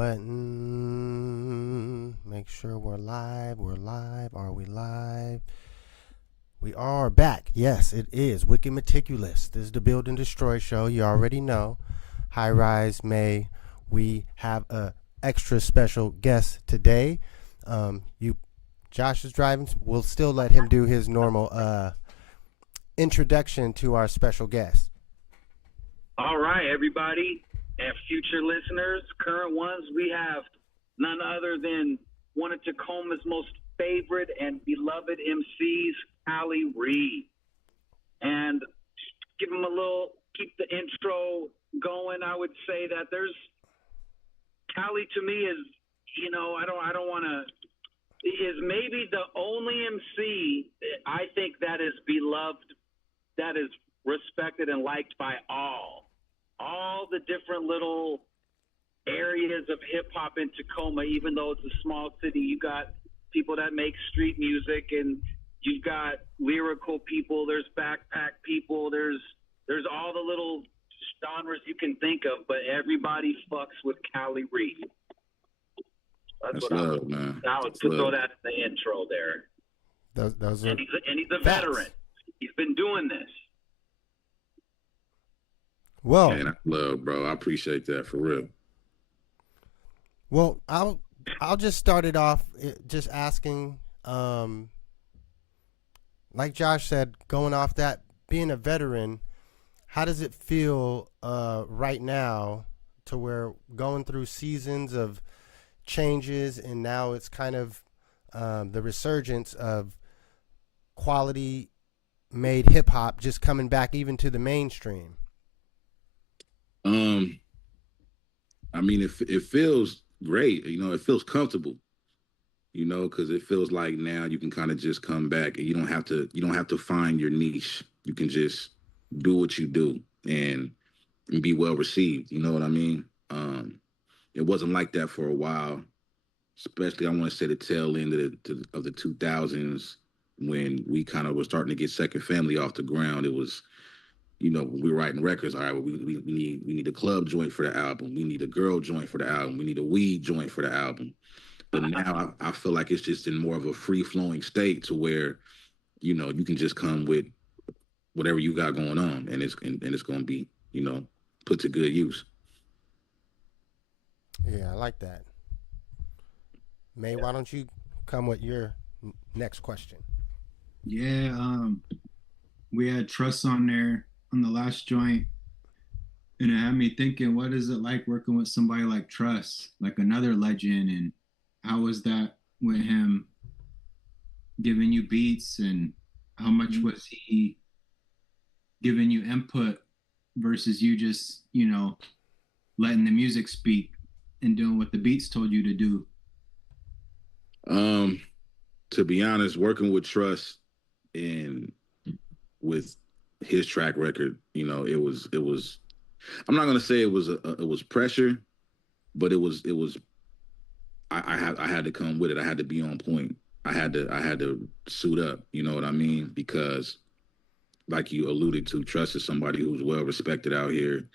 button. Make sure we're live. We're live. Are we live? We are back. Yes, it is. Wicked Meticulous. This is the Build and Destroy show. You already know. High Rise May. We have a extra special guest today. Josh is driving. We'll still let him do his normal introduction to our special guest. All right, everybody, and future listeners, current ones, we have none other than one of Tacoma's most favorite and beloved MCs, Callie Reed. And give him a little, keep the intro going. I would say that Callie to me is, I don't want to, is maybe the only MC I think that is beloved, that is respected and liked by all the different little areas of hip hop in Tacoma. Even though it's a small city, you got people that make street music, and you've got lyrical people. There's backpack people. There's all the little genres you can think of, but everybody fucks with Callie Reed. That's what love, man. I would throw that in the intro there. Those are, and he's a facts. veteran. He's been doing this. Well, man, I love, bro. I appreciate that for real. Well, I'll just start it off just asking, like Josh said, going off that, being a veteran, how does it feel right now to where going through seasons of changes and now it's kind of the resurgence of quality made hip hop just coming back even to the mainstream? I mean, it feels great. It feels comfortable. Because it feels like now you can kind of just come back and you don't have to find your niche. You can just do what you do and be well received. You know what I mean? It wasn't like that for a while, especially I want to say the tail end of the 2000s when we kind of were starting to get Second Family off the ground. It was, when we were writing records, all right, well, we need a club joint for the album. We need a girl joint for the album. We need a weed joint for the album. But now I feel like it's just in more of a free-flowing state to where, you can just come with whatever you got going on, and it's going to be, put to good use. Yeah, I like that. May, why don't you come with your next question? Yeah, we had Trust on there on the last joint, and it had me thinking, what is it like working with somebody like Trust, like another legend, and how was that with him giving you beats, and how much was he giving you input versus you just, letting the music speak and doing what the beats told you to do? To be honest, working with Trust and with his track record, it was, I'm not going to say it was pressure, but it was, I had to come with it. I had to be on point. I had to suit up, you know what I mean? Because like you alluded to, Trust is somebody who's well respected out here,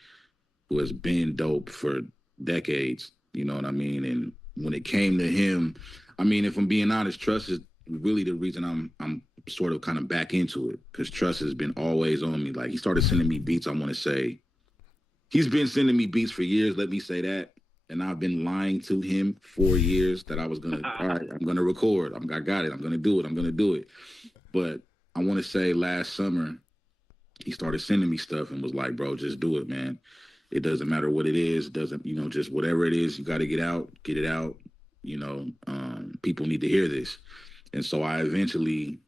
who has been dope for decades, you know what I mean? And when it came to him, I mean, if I'm being honest, Trust is really the reason I'm sort of kind of back into it, because Trust has been always on me. Like, he started sending me beats, I want to say. He's been sending me beats for years, let me say that. And I've been lying to him for years that I was going to, all right, I'm going to record. I got it. I'm going to do it. But I want to say last summer, he started sending me stuff and was like, bro, just do it, man. It doesn't matter what it is. It doesn't, just whatever it is, you got to get it out. People need to hear this. And so I eventually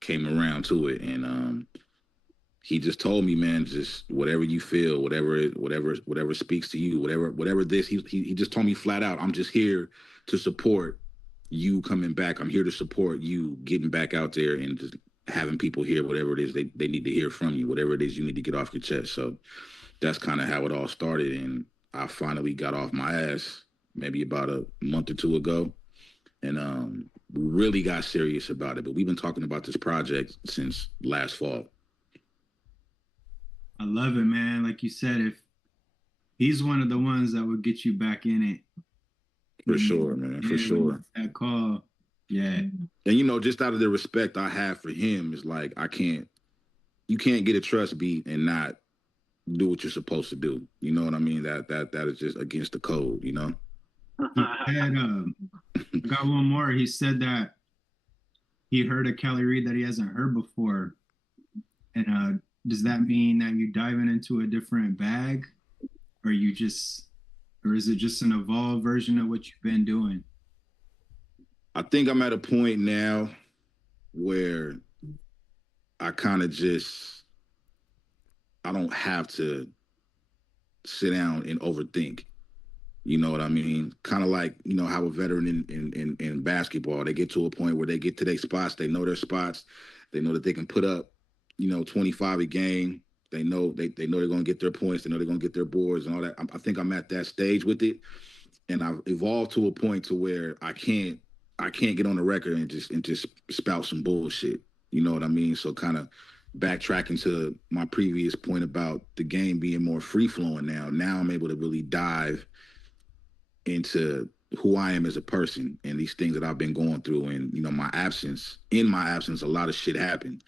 came around to it. And he just told me, man, just whatever you feel, whatever speaks to you, whatever this, he just told me flat out, I'm just here to support you coming back. I'm here to support you getting back out there and just having people hear whatever it is they need to hear from you, whatever it is you need to get off your chest. So that's kind of how it all started. And I finally got off my ass maybe about a month or two ago, and really got serious about it. But we've been talking about this project since last fall. I love it, man. Like you said, he's one of the ones that would get you back in it. For sure, man. For sure. That call. Yeah. And you know, just out of the respect I have for him, is like you can't get a trust beat and not do what you're supposed to do. You know what I mean? That is just against the code, you know? He said, I got one more. He said that he heard a Kelly Reed that he hasn't heard before. And does that mean that you diving into a different bag? Or is it just an evolved version of what you've been doing? I think I'm at a point now where I kind of I don't have to sit down and overthink. You know what I mean? Kind of like, you know, how a veteran in basketball, they get to a point where they get to their spots, they know their spots, they know that they can put up, you know, 25 a game. They know they're going to get their points, they know they're going to get their boards and all that. I think I'm at that stage with it, and I've evolved to a point to where I can't get on the record and just spout some bullshit. You know what I mean? So kind of backtracking to my previous point about the game being more free flowing now. Now I'm able to really dive into who I am as a person and these things that I've been going through. And, you know, in my absence, a lot of shit happened,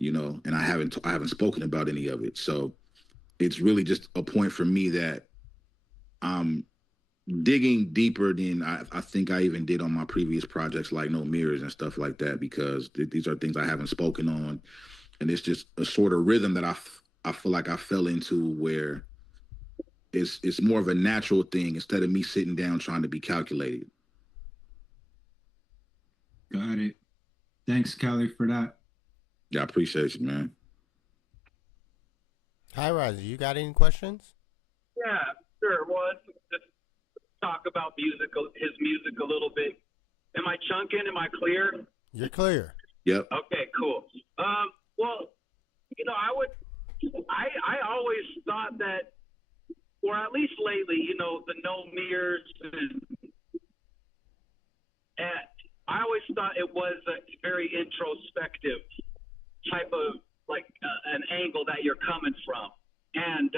you know, and I haven't spoken about any of it. So it's really just a point for me that I'm digging deeper than I think I even did on my previous projects, like No Mirrors and stuff like that, because these are things I haven't spoken on. And it's just a sort of rhythm that I feel like I fell into, where it's more of a natural thing instead of me sitting down trying to be calculated. Got it. Thanks, Kelly, for that. Yeah, I appreciate you, man. Hi, Roger. You got any questions? Yeah, sure. Well, let's talk about his music a little bit. Am I chunking? Am I clear? You're clear. Yep. Okay, cool. Well, you know, I always thought that, or at least lately, you know, the No Mirrors, and I always thought it was a very introspective type of, like, an angle that you're coming from. And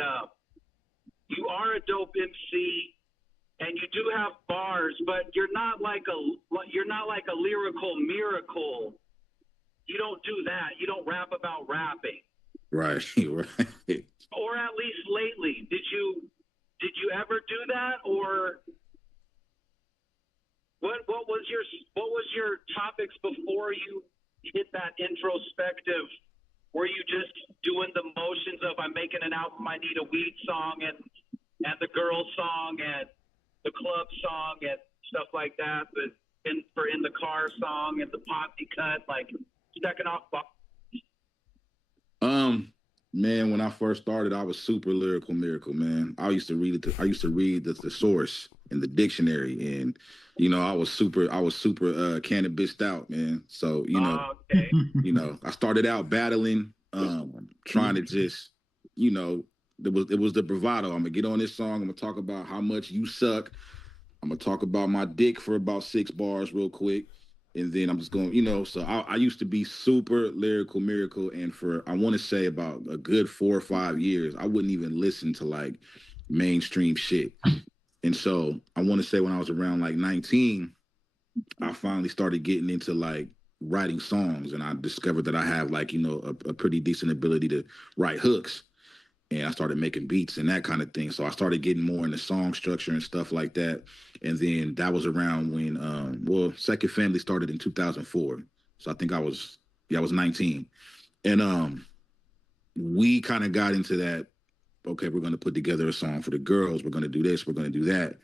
you are a dope MC, and you do have bars, but you're not like a lyrical miracle. You don't do that. You don't rap about rapping. Right. Right. Or at least lately, did you ever do that? Or what was your topics before you hit that introspective? Were you just doing the motions of, I'm making an album, I need a weed song and the girl song and the club song and stuff like that, but in the car song and the posse cut, like checking off? Man, when I first started, I was super lyrical miracle, man. I used to read the source in the dictionary, and you know, I was super cannabised out, man. So, you know, Okay. you know, I started out battling, trying to just, you know, it was the bravado. I'm gonna get on this song, I'm gonna talk about how much you suck. I'm gonna talk about my dick for about 6 bars real quick. And then I'm just going, you know, so I used to be super lyrical miracle. And for, I want to say, about a good 4 or 5 years, I wouldn't even listen to like mainstream shit. And so I want to say when I was around like 19, I finally started getting into like writing songs. And I discovered that I have like, you know, a pretty decent ability to write hooks. And I started making beats and that kind of thing. So I started getting more into song structure and stuff like that. And then that was around when, Second Family started in 2004. So I think I was 19. And we kind of got into that, okay, we're going to put together a song for the girls. We're going to do this, we're going to do that.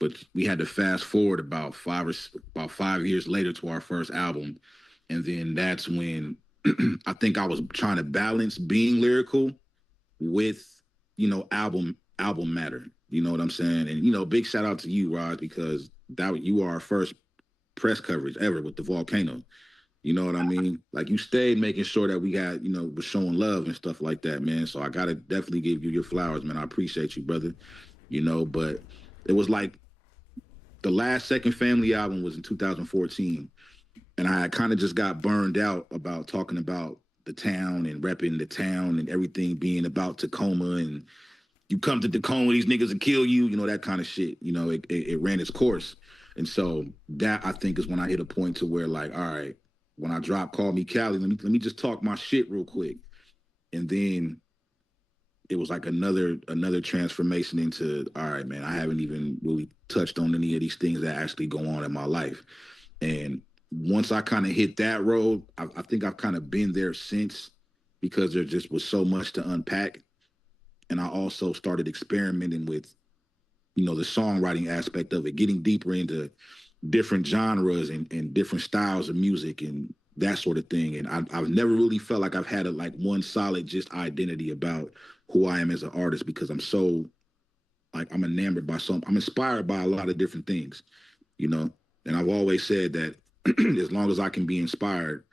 But we had to fast forward about 5 years later to our first album. And then that's when I think I was trying to balance being lyrical with, you know, album matter. You know what I'm saying? And, you know, big shout out to you, Rod, because you are our first press coverage ever with the volcano. You know what I mean? Like, you stayed making sure that we got, you know, was showing love and stuff like that, man. So I gotta definitely give you your flowers, man. I appreciate you, brother. You know, but it was like the last Second Family album was in 2014. And I kind of just got burned out about talking about the town and repping the town and everything being about Tacoma and you come to Tacoma, these niggas will kill you, you know, that kind of shit. You know, it ran its course. And so that I think is when I hit a point to where like, all right, when I drop Call Me Cali, let me just talk my shit real quick. And then it was like another transformation into, all right, man, I haven't even really touched on any of these things that actually go on in my life. And once I kind of hit that road, I think I've kind of been there since, because there just was so much to unpack. And I also started experimenting with, you know, the songwriting aspect of it, getting deeper into different genres and different styles of music and that sort of thing. And I've never really felt like I've had a like one solid just identity about who I am as an artist, because I'm so like I'm enamored by I'm inspired by a lot of different things, you know. And I've always said that as long as I can be inspired,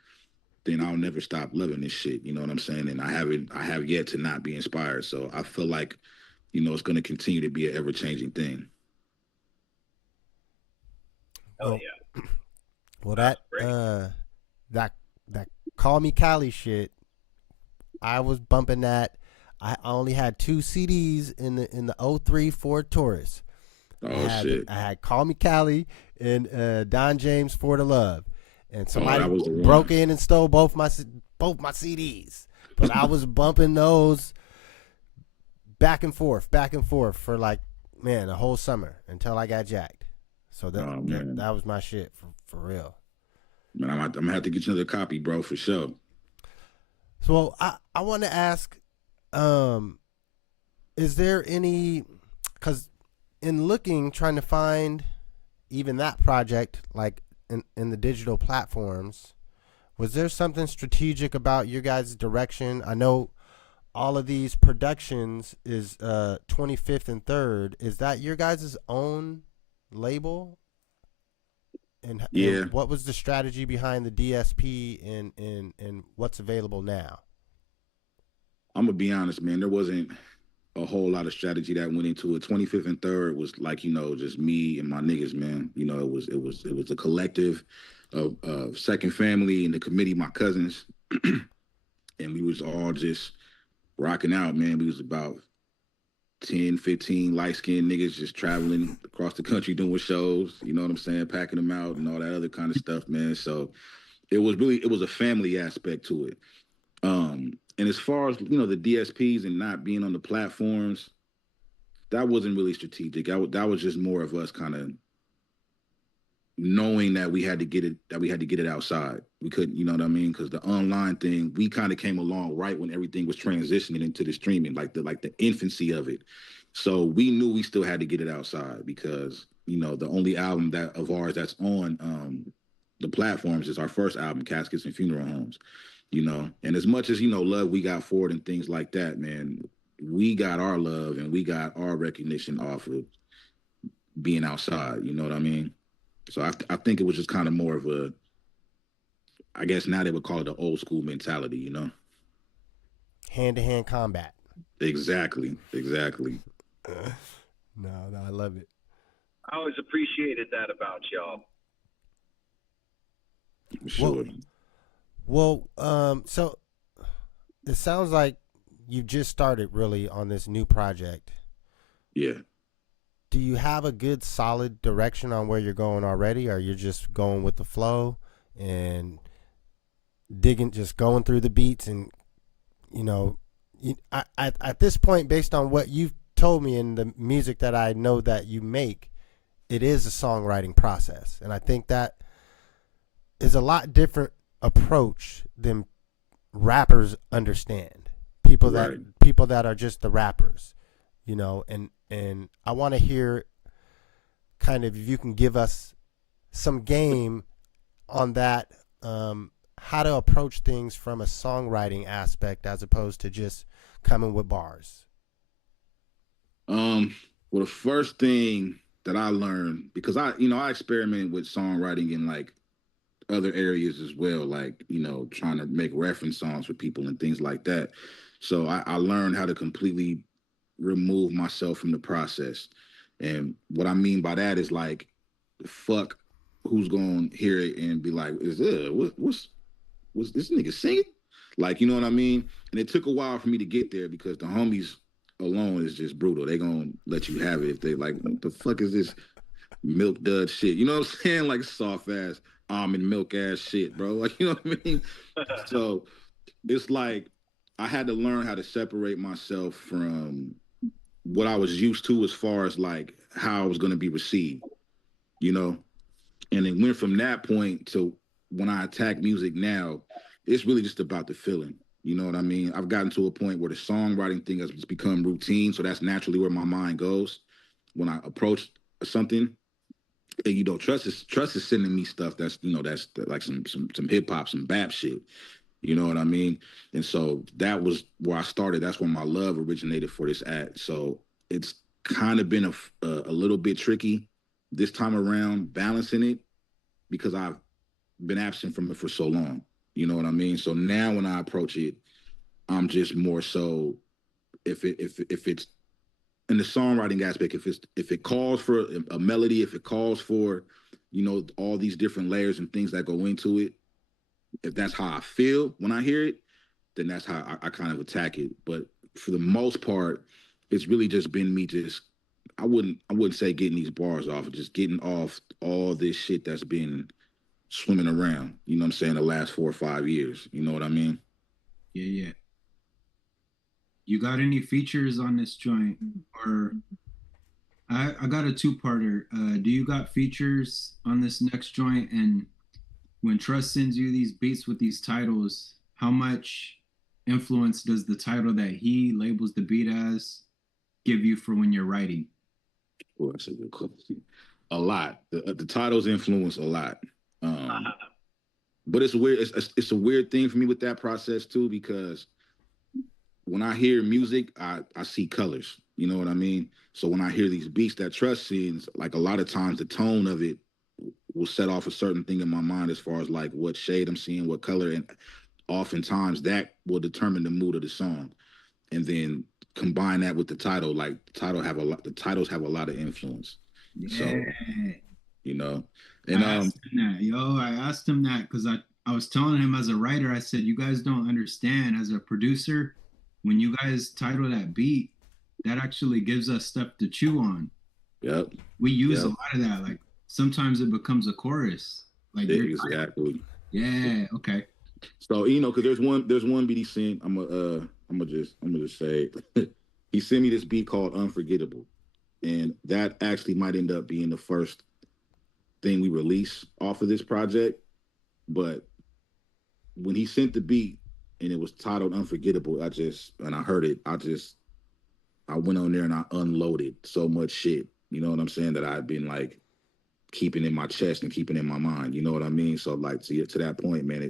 then I'll never stop loving this shit. You know what I'm saying? And I have yet to not be inspired. So I feel like, you know, it's going to continue to be an ever changing thing. Oh yeah. Well, that Call Me Cali shit, I was bumping that. I only had 2 CDs in the 03 Ford Taurus. Oh shit! I had Call Me Cali and Don James For the Love, and somebody broke in and stole both my CDs. But I was bumping those back and forth for like, man, a whole summer until I got jacked. So that was my shit for real. Man, I'm gonna have to get you another copy, bro, for sure. So I want to ask, is there any, because in trying to find even that project, like in the digital platforms, was there something strategic about your guys' direction? I know all of these productions is 25th and 3rd. Is that your guys' own label? And, yeah. and what was the strategy behind the DSP and what's available now? I'm gonna be honest, man. There wasn't a whole lot of strategy that went into it. 25th and 3rd was like, you know, just me and my niggas, man. You know, it was a collective of Second Family and the committee, my cousins, and we was all just rocking out, man. We was about 10, 15 light-skinned niggas just traveling across the country doing shows, you know what I'm saying, packing them out and all that other kind of stuff, man. So it was a family aspect to it. And as far as, you know, the DSPs and not being on the platforms, that wasn't really strategic. That was just more of us kind of knowing that we had to get it outside. We couldn't, you know what I mean? Because the online thing, we kind of came along right when everything was transitioning into the streaming, like the infancy of it. So we knew we still had to get it outside, because, you know, the only album of ours that's on the platforms is our first album, Caskets and Funeral Homes. You know, and as much as, you know, love we got for it and things like that, man, we got our love and we got our recognition off of being outside. You know what I mean? So I think it was just kind of more of a, I guess now they would call it the old school mentality, you know? Hand-to-hand combat. Exactly. No, I love it. I always appreciated that about y'all. Sure. Well, so it sounds like you just started really on this new project. Yeah. Do you have a good solid direction on where you're going already, or you're just going with the flow and just going through the beats? And, you know, at this point, based on what you've told me and the music that I know that you make, it is a songwriting process. And I think that is a lot different approach than rappers understand. People that are just the rappers, you know, and I want to hear kind of, if you can give us some game on that, how to approach things from a songwriting aspect as opposed to just coming with bars. Well, the first thing that I learned, because I experimented with songwriting in like other areas as well, like, you know, trying to make reference songs for people and things like that. So I learned how to completely remove myself from the process. And what I mean by that is like, fuck who's gonna hear it and be like, is what's this nigga singing? Like, you know what I mean? And it took a while for me to get there, because the homies alone is just brutal. They gonna let you have it if they like. What the fuck is this milk dud shit? You know what I'm saying? Like soft ass almond milk ass shit, bro. Like you know what I mean? So it's like I had to learn how to separate myself from what I was used to as far as like how I was gonna be received, you know? And it went from that point to when I attack music now, it's really just about the feeling. You know what I mean? I've gotten to a point where the songwriting thing has become routine, so that's naturally where my mind goes when I approach something. And you know, trust is sending me stuff that's that's like some hip hop, some bap shit. You know what I mean? And so that was where I started. That's where my love originated for this act. So it's kind of been a little bit tricky this time around balancing it because I've been absent from it for so long. You know what I mean? So now when I approach it, I'm just more so if it's in the songwriting aspect, if it calls for a melody, if it calls for all these different layers and things that go into it, if that's how I feel when I hear it, then that's how I kind of attack it. But for the most part, it's really just been me just I wouldn't say getting these bars off, just getting off all this shit that's been swimming around, you know what I'm saying, the last 4 or 5 years. You know what I mean? Yeah. You got any features on this joint? Or I got a two-parter. Do you got features on this next joint? And when Trust sends you these beats with these titles, how much influence does the title that he labels the beat as give you for when you're writing? Well, that's a good question. A lot. The titles influence a lot. But it's weird. It's a weird thing for me with that process too, because when I hear music, I see colors. You know what I mean? So when I hear these beats that Trust sings, like a lot of times the tone of it will set off a certain thing in my mind as far as like what shade I'm seeing, what color, and oftentimes that will determine the mood of the song. And then combine that with the title, like the titles have a lot of influence. Yeah. So, and I asked him that because I was telling him as a writer, I said, you guys don't understand. As a producer, when you guys title that beat, that actually gives us stuff to chew on. Yep. We use a lot of that. Like sometimes it becomes a chorus. Like exactly. Yeah. Okay. So because there's one beat he sent. I'm gonna just say he sent me this beat called Unforgettable, and that actually might end up being the first thing we release off of this project. But when he sent the beat and it was titled Unforgettable, I heard it, I went on there and I unloaded so much shit. You know what I'm saying? That I've been like keeping in my chest and keeping in my mind. You know what I mean? So like to that point, man,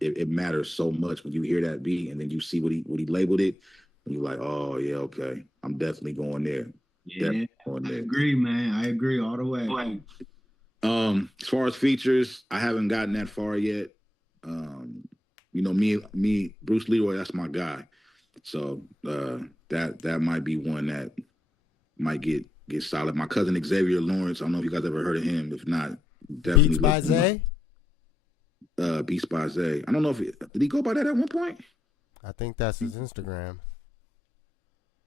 it matters so much when you hear that beat and then you see what he labeled it, and you're like, oh yeah, okay, I'm definitely going there. Yeah, I agree, man. I agree all the way. As far as features, I haven't gotten that far yet. Me, Bruce Leroy, that's my guy. So that might be one that might get solid. My cousin Xavier Lawrence, I don't know if you guys ever heard of him. If not, definitely. Beats by Zay? Beats by Zay. I don't know if did he go by that at one point? I think that's his Instagram.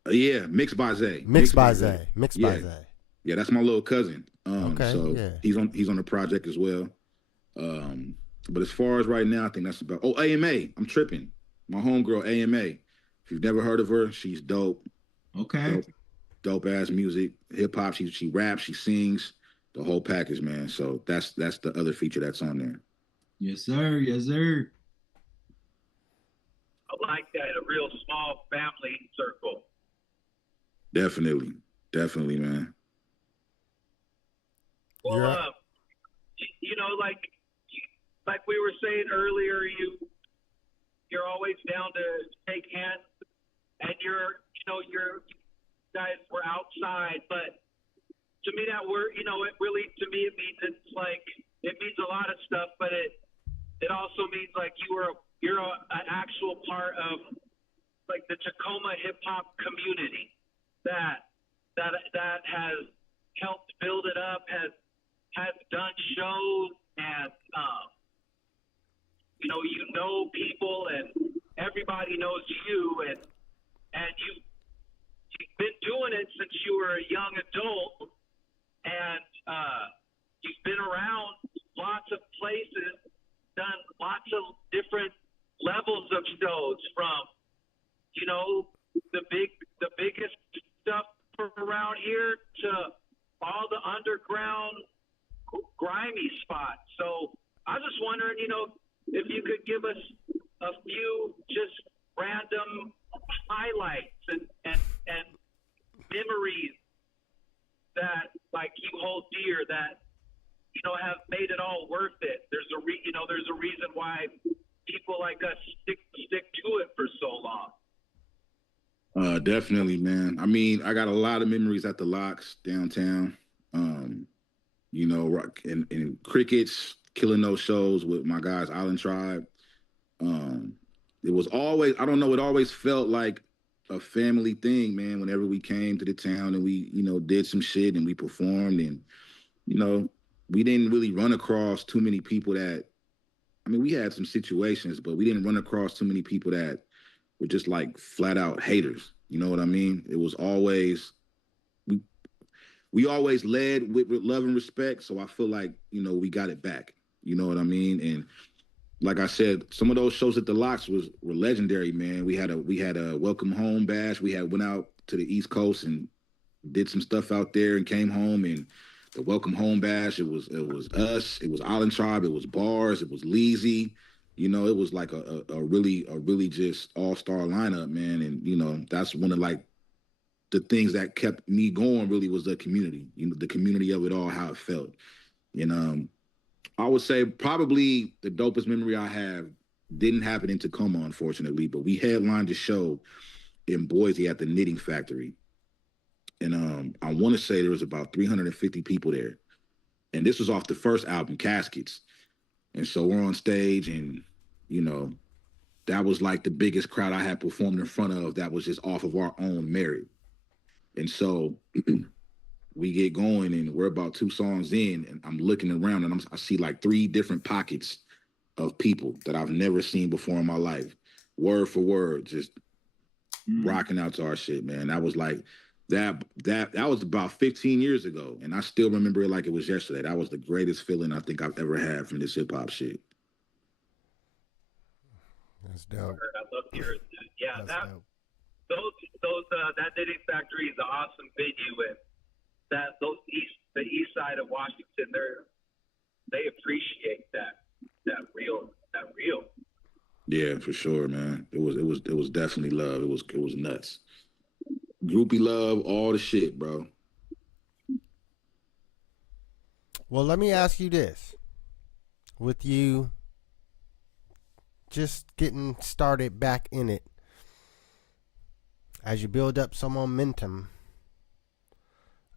Yeah, Mixed by Zay. Mixed by Zay. Yeah, that's my little cousin. Okay, so yeah. he's on the project as well. But as far as right now, I think that's about. Oh, AMA. I'm tripping. My homegirl AMA. If you've never heard of her, she's dope. Okay. Dope ass music, hip hop. She raps, she sings, the whole package, man. So that's the other feature that's on there. Yes, sir. Yes, sir. I like that, a real small family circle. Definitely, man. Well, like we were saying earlier, you're always down to take hands, and you guys were outside, but to me that word, it really, to me, it means a lot of stuff, but it also means like you're an actual part of like the Tacoma hip hop community that has helped build it up, has done shows, and people, and everybody knows you, and you doing it since you were a young adult, and you've been around lots of places, done lots of different levels of shows, from the biggest stuff around here to all the underground grimy spots. So I was just wondering, if you could give us a few just random highlights and memories that like you hold dear, that have made it all worth it. There's a reason why people like us stick to it for so long. Definitely, man. I mean, I got a lot of memories at the Locks downtown. Rock and crickets, killing those shows with my guys, Island Tribe. It was always, I don't know, it always felt like a family thing, man. Whenever we came to the town and we, did some shit and we performed, and we didn't really run across too many people that, I mean, we had some situations, but we didn't run across too many people that were just like flat out haters. You know what I mean? It was always, we always led with love and respect. So I feel like, we got it back. You know what I mean? And like I said, some of those shows at the Locks were legendary, man. We had a welcome home bash. We went out to the East Coast and did some stuff out there and came home, and the welcome home bash, it was us, it was Island Tribe, it was Bars, it was Leezy. It was like a really just all-star lineup, man. And that's one of like the things that kept me going, really, was the community, the community of it all, how it felt. And I would say probably the dopest memory I have didn't happen in Tacoma, unfortunately, but we headlined a show in Boise at the Knitting Factory. And I want to say there was about 350 people there. And this was off the first album, Caskets. And so we're on stage, and, that was like the biggest crowd I had performed in front of that was just off of our own merit. And so we get going, and we're about 2 songs in, and I'm looking around, and I see like 3 different pockets of people that I've never seen before in my life, word for word, just rocking out to our shit, man. That was like, that was about 15 years ago, and I still remember it like it was yesterday. That was the greatest feeling I think I've ever had from this hip-hop shit. That's dope. I love yours. Yeah, That's dope. That Knitting Factory is an awesome venue, and the east side of Washington, they appreciate that real. Yeah, for sure, man. It was definitely love. It was nuts. Groupie love, all the shit, bro. Well, let me ask you this. With you just getting started back in it, as you build up some momentum,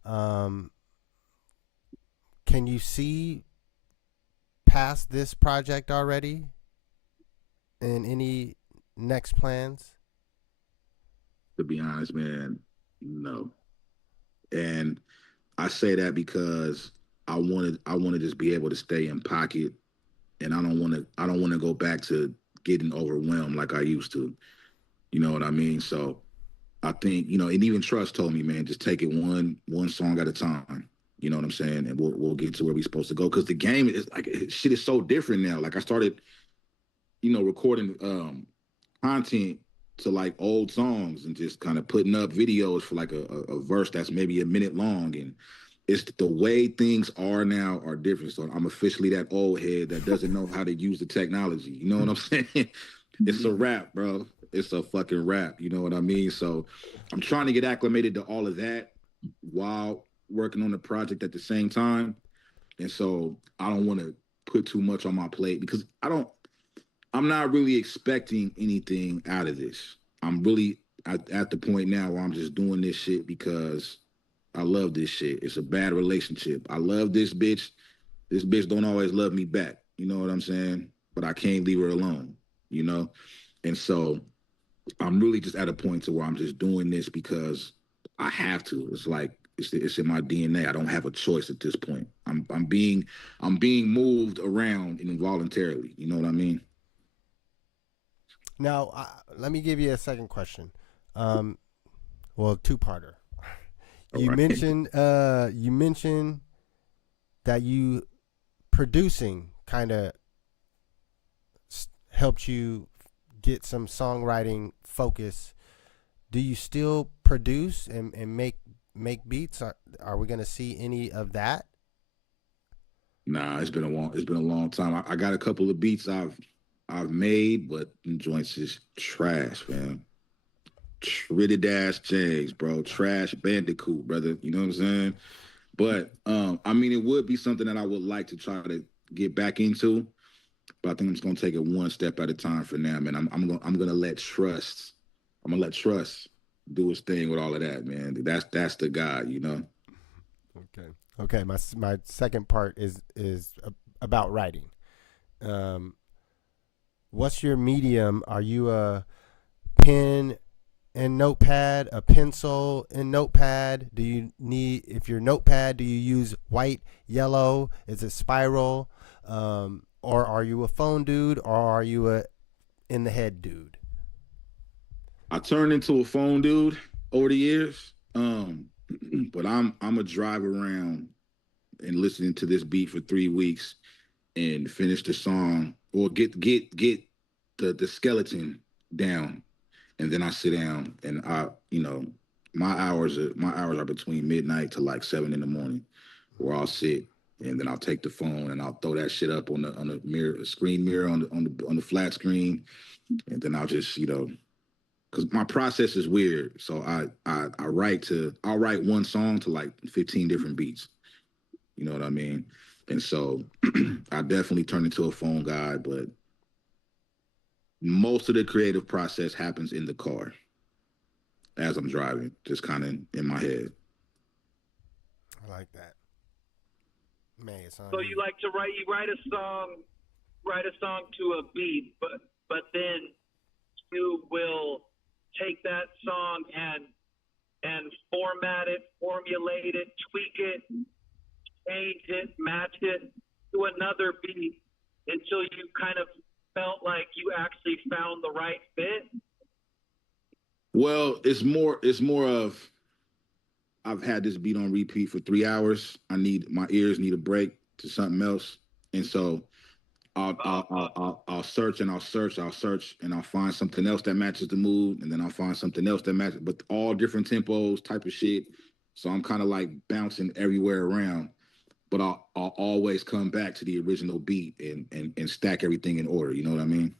can you see past this project already and any next plans? To be honest, man, no. And I say that because I want to just be able to stay in pocket, and I don't want to go back to getting overwhelmed like I used to. You know what I mean? So I think, and even Trust told me, man, just take it one song at a time. You know what I'm saying? And we'll get to where we're supposed to go. Because the game is like, shit is so different now. Like I started, recording content to like old songs and just kind of putting up videos for like a verse that's maybe a minute long. And it's the way things are now are different. So I'm officially that old head that doesn't know how to use the technology. You know what I'm saying? It's a rap, bro. It's a fucking rap. You know what I mean? So I'm trying to get acclimated to all of that while working on the project at the same time. And so I don't want to put too much on my plate because I'm not really expecting anything out of this. I'm really at the point now where I'm just doing this shit because I love this shit. It's a bad relationship. I love this bitch. This bitch don't always love me back. You know what I'm saying? But I can't leave her alone, And so I'm really just at a point to where I'm just doing this because I have to. It's like it's in my DNA. I don't have a choice at this point. I'm being moved around involuntarily. You know what I mean? Now, let me give you a second question. Well, two-parter. All You right. mentioned that you producing kind of helped you get some songwriting focus. Do you still produce and make beats? Are we gonna see any of that? Nah, it's been a long time. I got a couple of beats I've made, but them joints is trash, man. Ritty Dash James, bro. Trash Bandicoot, brother. You know what I'm saying? But I mean, it would be something that I would like to try to get back into. But I think I'm just gonna take it one step at a time for now, man. I'm gonna let trust. I'm gonna let trust do his thing with all of that, man. That's the guy, you know. Okay. Okay. My second part is about writing. Um, what's your medium? Are you a pen and notepad, a pencil and notepad? Do you need, if your notepad, do you use white, yellow? Is it spiral? Or are you a phone dude, or are you a in the head dude? I turned into a phone dude over the years. But I'm a drive around and listening to this beat for 3 weeks and finish the song or get the skeleton down, and then I sit down and my hours are between midnight to like 7 in the morning, where I'll sit and then I'll take the phone and I'll throw that shit up on the mirror screen mirror on the flat screen, and then I'll just because my process is weird. So I'll write one song to like 15 different beats. You know what I mean? And so I definitely turn into a phone guy, but most of the creative process happens in the car as I'm driving, just kind of in my head. I like that. Man, it's on So you. you like to write? You write a song to a beat, but then you will take that song and format it, formulate it, tweak it, change it, match it to another beat until you kind of felt like you actually found the right fit. Well, it's more of I've had this beat on repeat for 3 hours. My ears need a break to something else, and so I'll search and I'll search and I'll find something else that matches the mood, and then I'll find something else that matches, but all different tempos, type of shit. So I'm kind of like bouncing everywhere around, but I'll always come back to the original beat and stack everything in order. You know what I mean?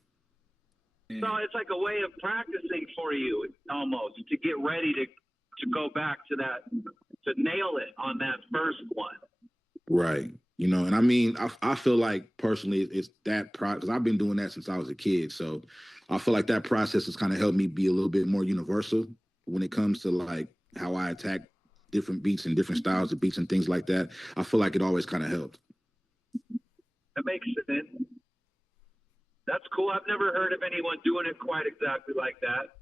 So it's like a way of practicing for you almost to get ready to go back to that, to nail it on that first one. Right. And I mean, I feel like personally it's that because I've been doing that since I was a kid. So I feel like that process has kind of helped me be a little bit more universal when it comes to like how I attack different beats and different styles of beats and things like that. I feel like it always kind of helped. That makes sense. That's cool. I've never heard of anyone doing it quite exactly like that.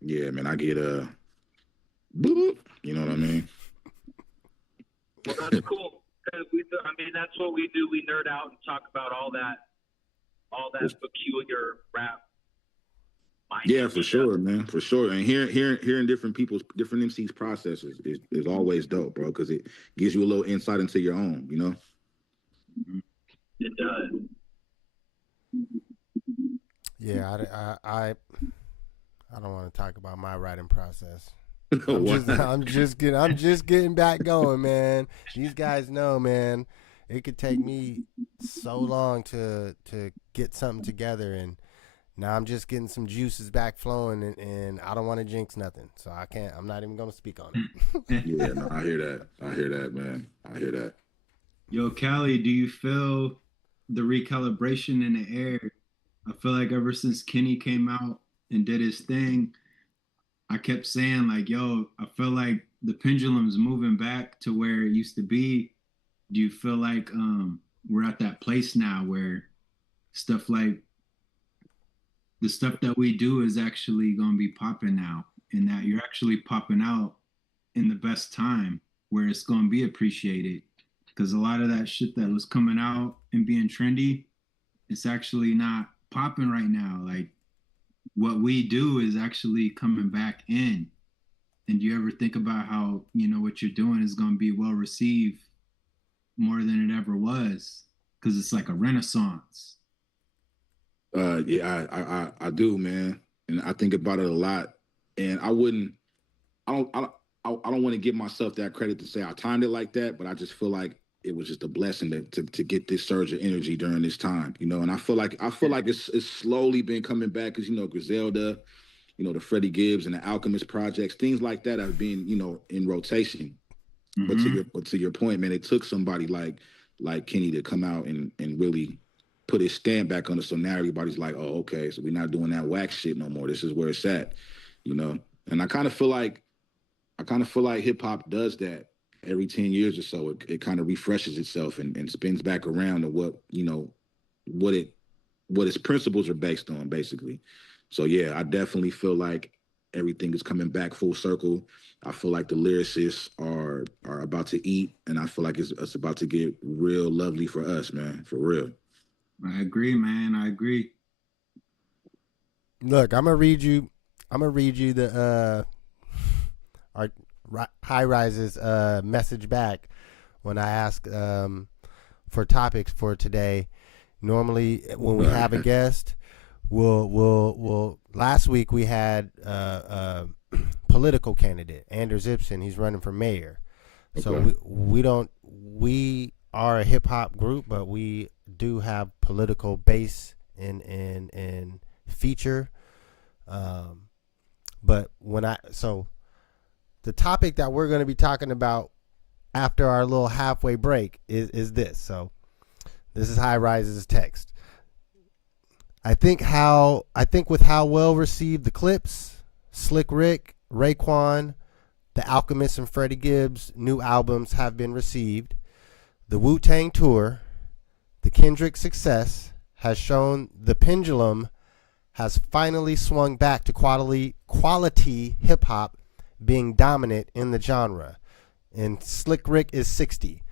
Yeah, man, I get boop, you know what I mean? Well, that's cool. I mean, that's what we do. We nerd out and talk about all that peculiar rap. Yeah, for sure, man, for sure. And hearing different MCs' processes is always dope, bro, because it gives you a little insight into your own, you know? It does. Yeah, I don't want to talk about my writing process. I'm just getting back going, man. These guys know, man. It could take me so long to get something together, and now I'm just getting some juices back flowing, and I don't want to jinx nothing, so I can't. I'm not even gonna speak on it. Yeah, no, I hear that, man. I hear that. Yo, Callie, do you feel the recalibration in the air? I feel like ever since Kenny came out and did his thing, I kept saying like, yo, I feel like the pendulum's moving back to where it used to be. Do you feel like we're at that place now where stuff like the stuff that we do is actually going to be popping now, and that you're actually popping out in the best time where it's going to be appreciated? Because a lot of that shit that was coming out and being trendy, it's actually not popping right now. Like what we do is actually coming back in. And do you ever think about how, you know, what you're doing is going to be well received more than it ever was? Because it's like a renaissance. Yeah, I do, man, and I think about it a lot. And I don't, I don't, I don't want to give myself that credit to say I timed it like that, but I just feel like it was just a blessing to get this surge of energy during this time, you know. And I feel like it's slowly been coming back because you know Griselda, you know, the Freddie Gibbs and the Alchemist projects, things like that have been, you know, in rotation. Mm-hmm. But to your point, man, it took somebody like Kenny to come out and really put his stamp back on it. So now everybody's like, oh, okay, so we're not doing that whack shit no more. This is where it's at, you know. And I kind of feel like hip hop does that every 10 years or so. It kind of refreshes itself and spins back around to what, you know, what it what its principles are based on, basically. So yeah, I definitely feel like everything is coming back full circle. I feel like the lyricists are about to eat, and I feel like it's about to get real lovely for us, man, for real. I agree, man. I agree. Look, I'm gonna read you. I'm gonna read you the our High Rises message back when I ask for topics for today. Normally, when we have a guest, we'll. Last week we had a political candidate, Anders Ibsen. He's running for mayor. So Okay. we don't. We are a hip hop group, but we do have political base in feature. But when I so the topic that we're going to be talking about after our little halfway break is this. So this is High Rise's text. I think with how well received the Clips, Slick Rick, Raekwon, The Alchemist, and Freddie Gibbs' new albums have been received, the Wu-Tang tour, the Kendrick success has shown the pendulum has finally swung back to quality hip hop being dominant in the genre. And Slick Rick is 60.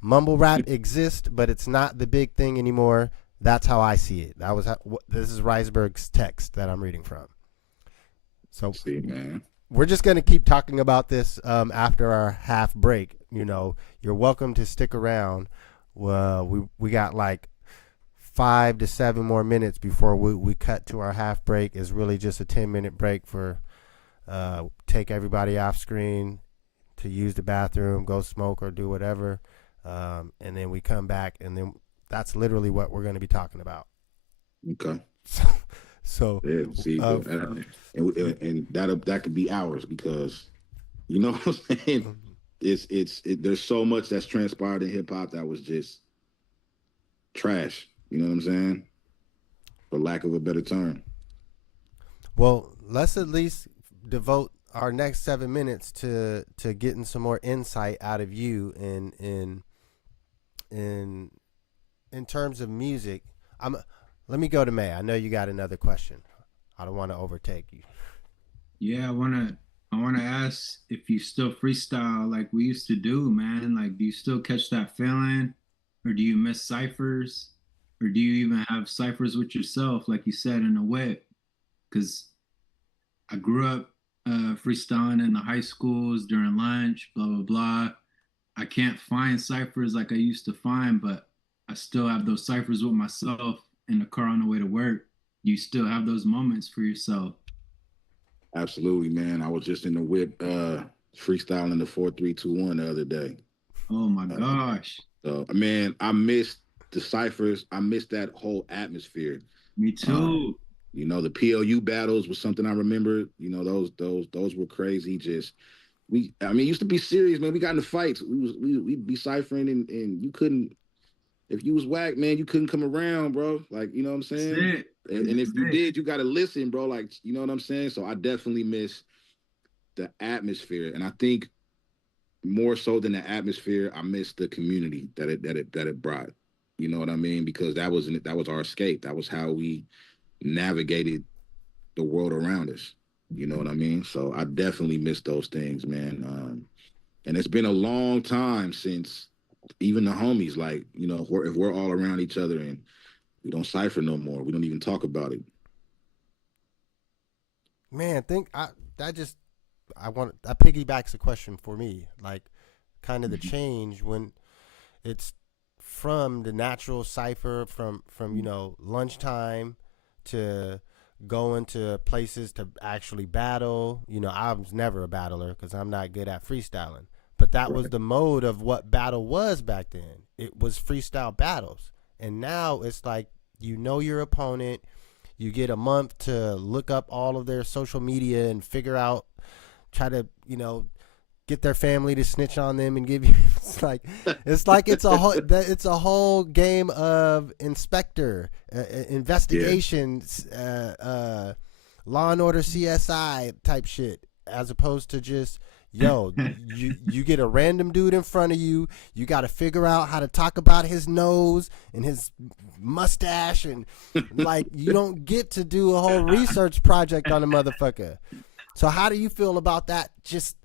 Mumble rap exists, but it's not the big thing anymore. That's how I see it. This is Reisberg's text that I'm reading from. So See, man. we're just going to keep talking about this after our half break. You know, you're welcome to stick around. We got like 5 to 7 more minutes before we cut to our half break. Is really just a 10-minute break for take everybody off screen to use the bathroom, go smoke or do whatever, and then we come back, and then that's literally what we're going to be talking about. Okay. So Yeah. See, and that could be hours because you know what I'm saying. There's so much that's transpired in hip hop that was just trash. You know what I'm saying? For lack of a better term. well, let's at least devote our next 7 minutes to getting some more insight out of you in terms of music. Let me go to May. I know you got another question. I don't want to overtake you. Yeah, I wanna ask if you still freestyle like we used to do, man. Like, do you still catch that feeling, or do you miss ciphers, or do you even have ciphers with yourself, like you said in the whip? Because I grew up freestyling in the high schools during lunch, blah blah blah. I can't find ciphers like I used to find, but I still have those ciphers with myself in the car on the way to work. You still have those moments for yourself. Absolutely, man. I was just in the whip freestyling the 4-3-2-1 the other day. Oh my Uh, gosh. so man, I missed the ciphers. I missed that whole atmosphere. Me Um, too. you know, the PLU battles was something I remember. You know, those were crazy. Just I mean, it used to be serious, man. We got into fights. We'd be ciphering and you couldn't if you was whack, man, you couldn't come around, bro. Like, you know what I'm That's saying? it. And That's if you it. did, you gotta listen, bro. Like, you know what I'm saying? So I definitely miss the atmosphere. And I think more so than the atmosphere, I miss the community that it brought. You know what I mean? Because that was our escape. That was how we navigated the world around us. You know what I mean? So I definitely miss those things, man. And it's been a long time since even the homies, like, you know, if we're all around each other and we don't cipher no more, we don't even talk about it. Man, think I that just that piggybacks a question for me, like kind of the change when it's from the natural cipher from lunchtime to going to places to actually battle. I was never a battler because I'm not good at freestyling, but that was the mode of what battle was back then. It was freestyle battles, and now it's like your opponent. You get a month to look up all of their social media and figure out, try to get their family to snitch on them and give you. It's a whole game of inspector investigations, Law and Order CSI type shit, as opposed to just you get a random dude in front of you. You got to figure out how to talk about his nose and his mustache, and like you don't get to do a whole research project on a motherfucker. So how do you feel about that? Just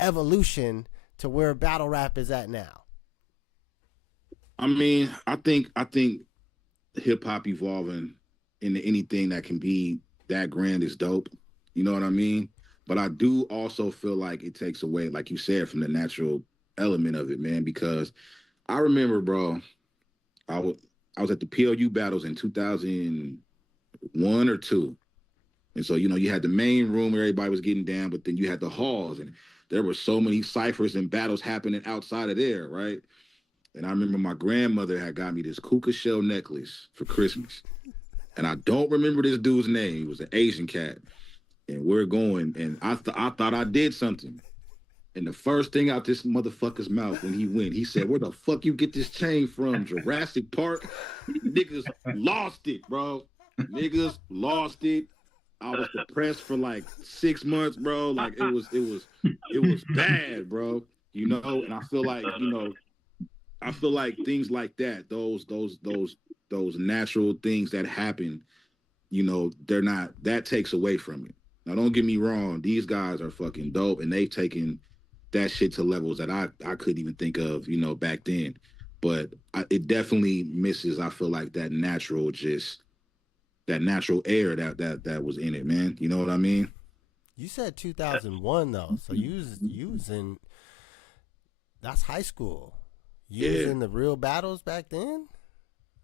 evolution to where battle rap is at now. I mean, I think hip hop evolving into anything that can be that grand is dope. You know what I mean? But I do also feel like it takes away, like you said, from the natural element of it, man. Because I remember, bro, I was at the PLU battles in 2001 or 2. And so, you had the main room where everybody was getting down, but then you had the halls, and there were so many ciphers and battles happening outside of there, right? And I remember my grandmother had got me this kuka shell necklace for Christmas. And I don't remember this dude's name. He was an Asian cat. And we're going, and I thought I did something. And the first thing out this motherfucker's mouth when he went, he said, "Where the fuck you get this chain from? Jurassic Park?" Niggas lost it, bro. Niggas lost it. I was depressed for like 6 months, bro. Like it was bad, bro. And I feel like things like that, those natural things that happen, that takes away from it. Now, don't get me wrong. These guys are fucking dope, and they've taken that shit to levels that I couldn't even think of, back then. But it definitely misses, I feel like, that natural air that was in it, man. You know what I mean? You said 2001 though, so you was in, that's high school. You was in the real battles back then?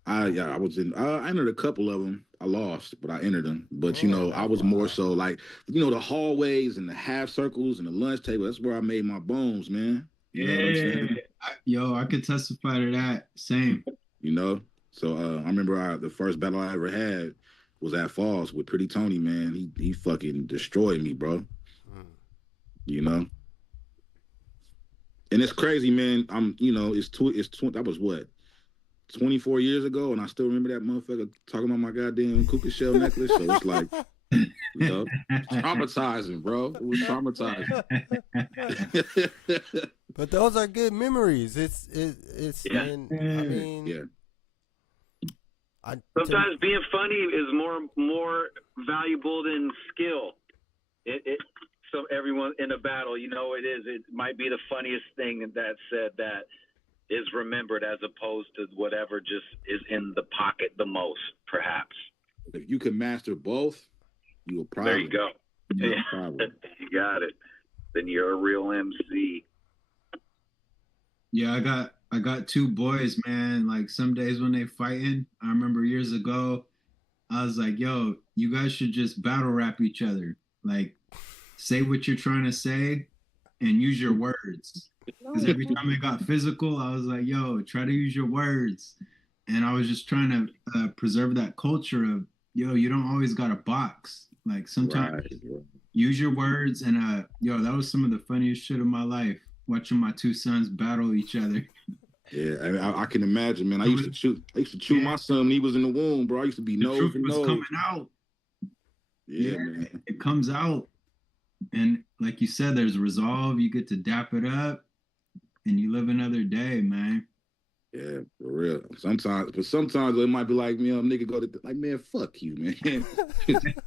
I was in. I entered a couple of them. I lost, but I entered them. But I was more so like, the hallways and the half circles and the lunch table. That's where I made my bones, man. You know what I'm saying? I could testify to that. Same. So I remember the first battle I ever had was at Falls with Pretty Tony, man. He fucking destroyed me, bro. And it's crazy, man. That was what, 24 years ago, and I still remember that motherfucker talking about my goddamn kuka shell necklace. So it's like, traumatizing, bro. It was traumatizing. But those are good memories. It's yeah. And, I mean, yeah. Sometimes being funny is more valuable than skill. So everyone in a battle, it might be the funniest thing that said that is remembered as opposed to whatever just is in the pocket the most, perhaps. If you can master both, you will probably. There you go. You got it. Then you're a real MC. Yeah, I got 2 boys, man. Like some days when they fighting, I remember years ago, I was like, "Yo, you guys should just battle rap each other. Like, say what you're trying to say, and use your words." Because every time it got physical, I was like, "Yo, try to use your words." And I was just trying to preserve that culture of, you don't always got to box. Like sometimes use your words. And that was some of the funniest shit of my life, watching my 2 sons battle each other. Yeah, I can imagine, man. I used to chew my son when he was in the womb, bro. I used to be nose to nose. Coming out. Yeah, man. It comes out. And like you said, there's resolve. You get to dap it up, and you live another day, man. Yeah, for real. Sometimes it might be like, nigga go to like, man, fuck you, man.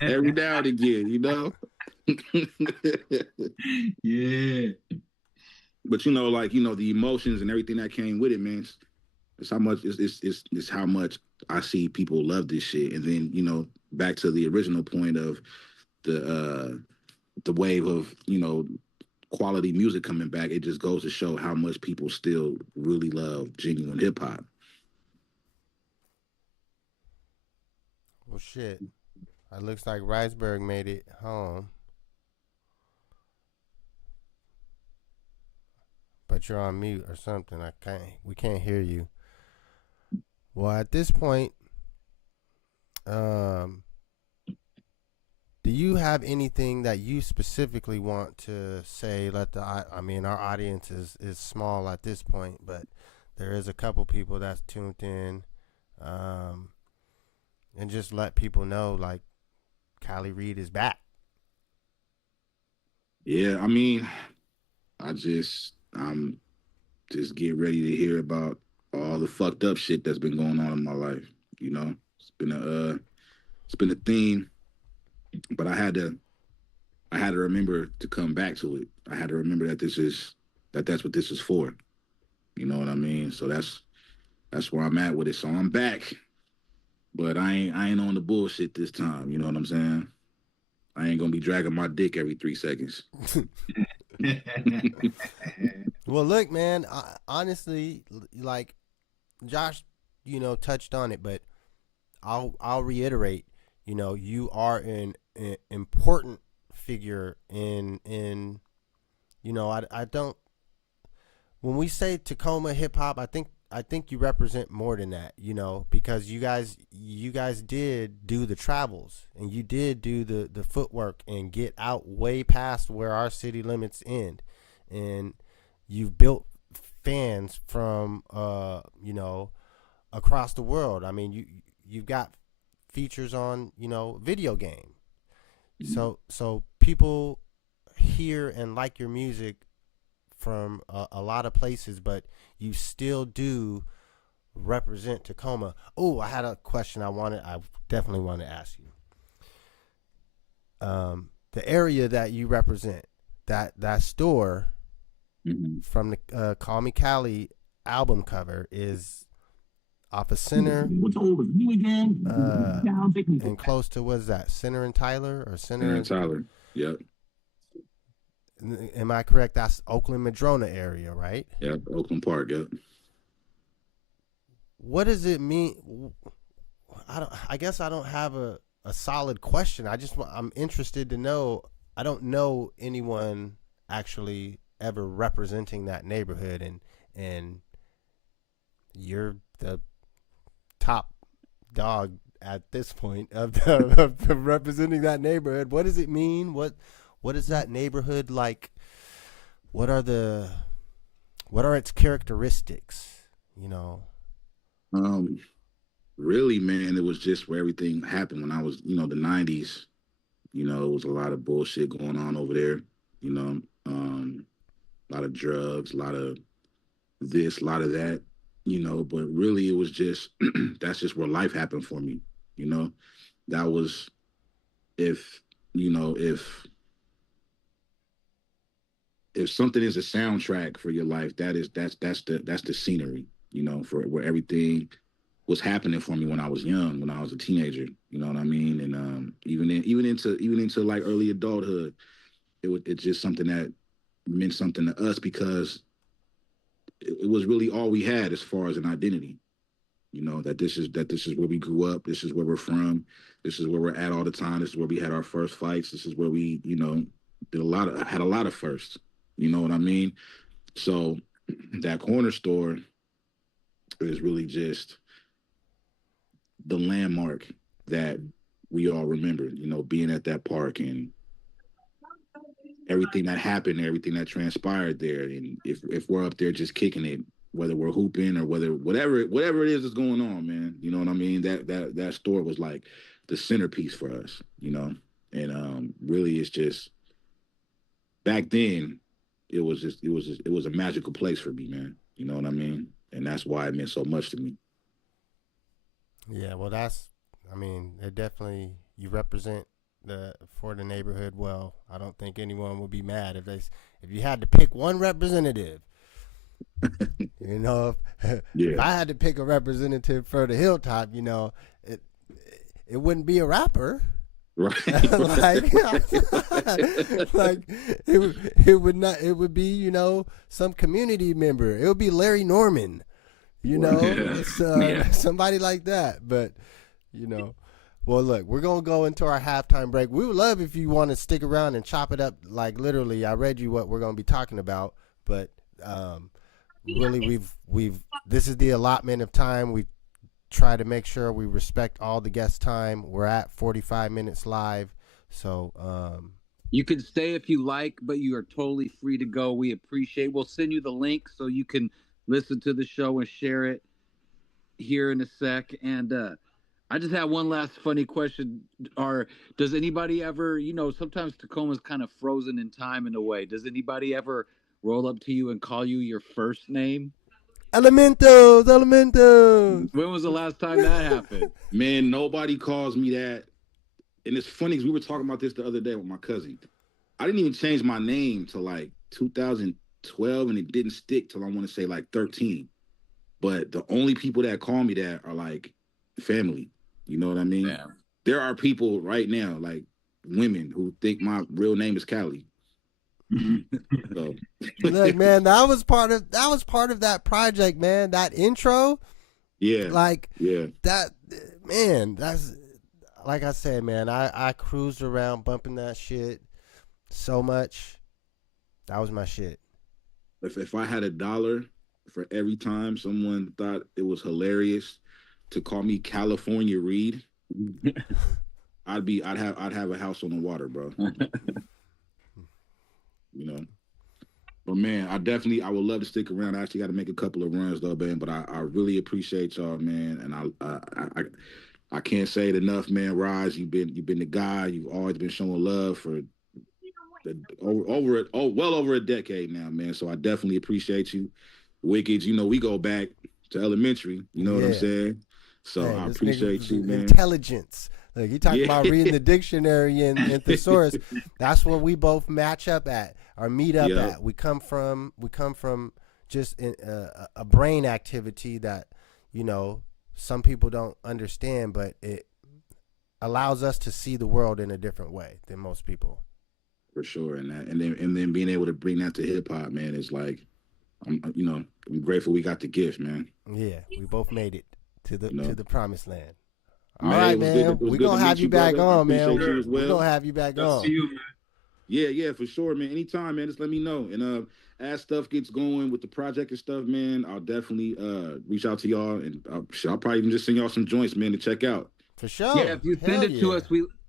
Every now and again, Yeah. But the emotions and everything that came with it, man. It's how much it's how much I see people love this shit. And then, back to the original point of the the wave of, quality music coming back, it just goes to show how much people still really love genuine hip hop. Well, shit. It looks like Riceberg made it home. But you're on mute or something. We can't hear you. Well, at this point, do you have anything that you specifically want to say? I mean, our audience is small at this point, but there is a couple people that's tuned in, and just let people know, like, Cali Reed is back. Yeah, I mean, I'm just get ready to hear about all the fucked up shit that's been going on in my life. It's been a theme, but I had to remember to come back to it. I had to remember that that's what this is for. You know what I mean? So that's where I'm at with it. So I'm back, but I ain't on the bullshit this time. You know what I'm saying? I ain't gonna be dragging my dick every 3 seconds. Well, look, man. Honestly, like Josh, touched on it, but I'll reiterate. You are an important figure in. I don't. When we say Tacoma hip hop, I think you represent more than that, because you guys did do the travels, and you did do the footwork and get out way past where our city limits end, and you've built fans from across the world. I mean, you've got features on video game, so people hear and like your music from a lot of places, but you still do represent Tacoma. Oh, I had a question I definitely want to ask you. The area that you represent, that store from the Call Me Cali album cover is off of Center. What's old with you again? And close to, what is that, Center and Tyler, or Center and Tyler? Yep. Am I correct? That's Oakland Madrona area, right? Yep, Oakland Park. Yep. What does it mean? I guess I don't have a solid question. I'm interested to know. I don't know anyone actually ever representing that neighborhood, and you're the top dog at this point of representing that neighborhood. What does it mean? What is that neighborhood like? What are its characteristics? Really, man, it was just where everything happened when I was, the 90s. It was a lot of bullshit going on over there. A lot of drugs, a lot of this, a lot of that. But really, it was just that's just where life happened for me. That was if something is a soundtrack for your life, that's the scenery, for where everything was happening for me when I was young, when I was a teenager. You know what I mean? And even into like early adulthood, it's just something that meant something to us because it was really all we had as far as an identity. That this is where we grew up, this is where we're from, this is where we're at all the time, this is where we had our first fights, this is where we, had a lot of firsts. You know what I mean? So that corner store is really just the landmark that we all remember, being at that park and everything that happened, everything that transpired there. And if we're up there just kicking it, whether we're hooping or whatever it is that's going on, man, you know what I mean? That store was like the centerpiece for us, and really it's just back then it was a magical place for me, man. You know what I mean? And that's why it meant so much to me. Yeah, well, it definitely, you represent for the neighborhood well. I don't think anyone would be mad if you had to pick one representative. Yeah. If I had to pick a representative for the Hilltop, it wouldn't be a rapper. Right. like, like it would be, you know, some community member. It would be Larry Norman, you know, it's, somebody like that. But, you know, well, look, we're going to go into our halftime break. We would love if you want to stick around and chop it up. Like, literally, I read you what we're going to be talking about, but really this is the allotment of time. We try to make sure we respect all the guest time. We're at 45 minutes live. So you can stay if you like, but you are totally free to go. We appreciate. We'll send you the link so you can listen to the show and share it here in a sec. And I just have one last funny question. Does anybody ever, you know, sometimes Tacoma's kind of frozen in time in a way. Does anybody ever roll up to you and call you your first name? Elementos. When was the last time that happened? Man, nobody calls me that. And it's funny because we were talking about this the other day with my cousin. I didn't even change my name till like 2012, and it didn't stick till I want to say like 13. But the only people that call me that are like family. You know what I mean? Yeah. There are people right now, like women, who think my real name is Callie. So. Look, man, that was part of that project, man. That intro, that, man. That's, like I said, man. I cruised around bumping that shit so much. That was my shit. If I had $1 for every time someone thought it was hilarious to call me California Reed, I'd have a house on the water, bro. You know, but man, I would love to stick around. I actually got to make a couple of runs though, man. But I really appreciate y'all, man. And I can't say it enough, man. Rise, you've been the guy. You've always been showing love for well over a decade now, man. So I definitely appreciate you. Wicked, you know, we go back to elementary. You know what I'm saying? So hey, I appreciate you, man. Intelligence. Look, you talking about reading the dictionary and thesaurus. That's where we both match up at or meet up at. We come from just a brain activity that, you know, some people don't understand, but it allows us to see the world in a different way than most people. For sure, and then being able to bring that to hip hop, man, is like, I'm grateful we got the gift, man. Yeah, we both made it to the promised land. All man, right, man. We're going to have you back on, man. We're going to have you back on. See you, man. Yeah, for sure, man. Anytime, man. Just let me know. And as stuff gets going with the project and stuff, man, I'll definitely reach out to y'all, and I'll probably even just send y'all some joints, man, to check out. For sure. Yeah, if you send it to us,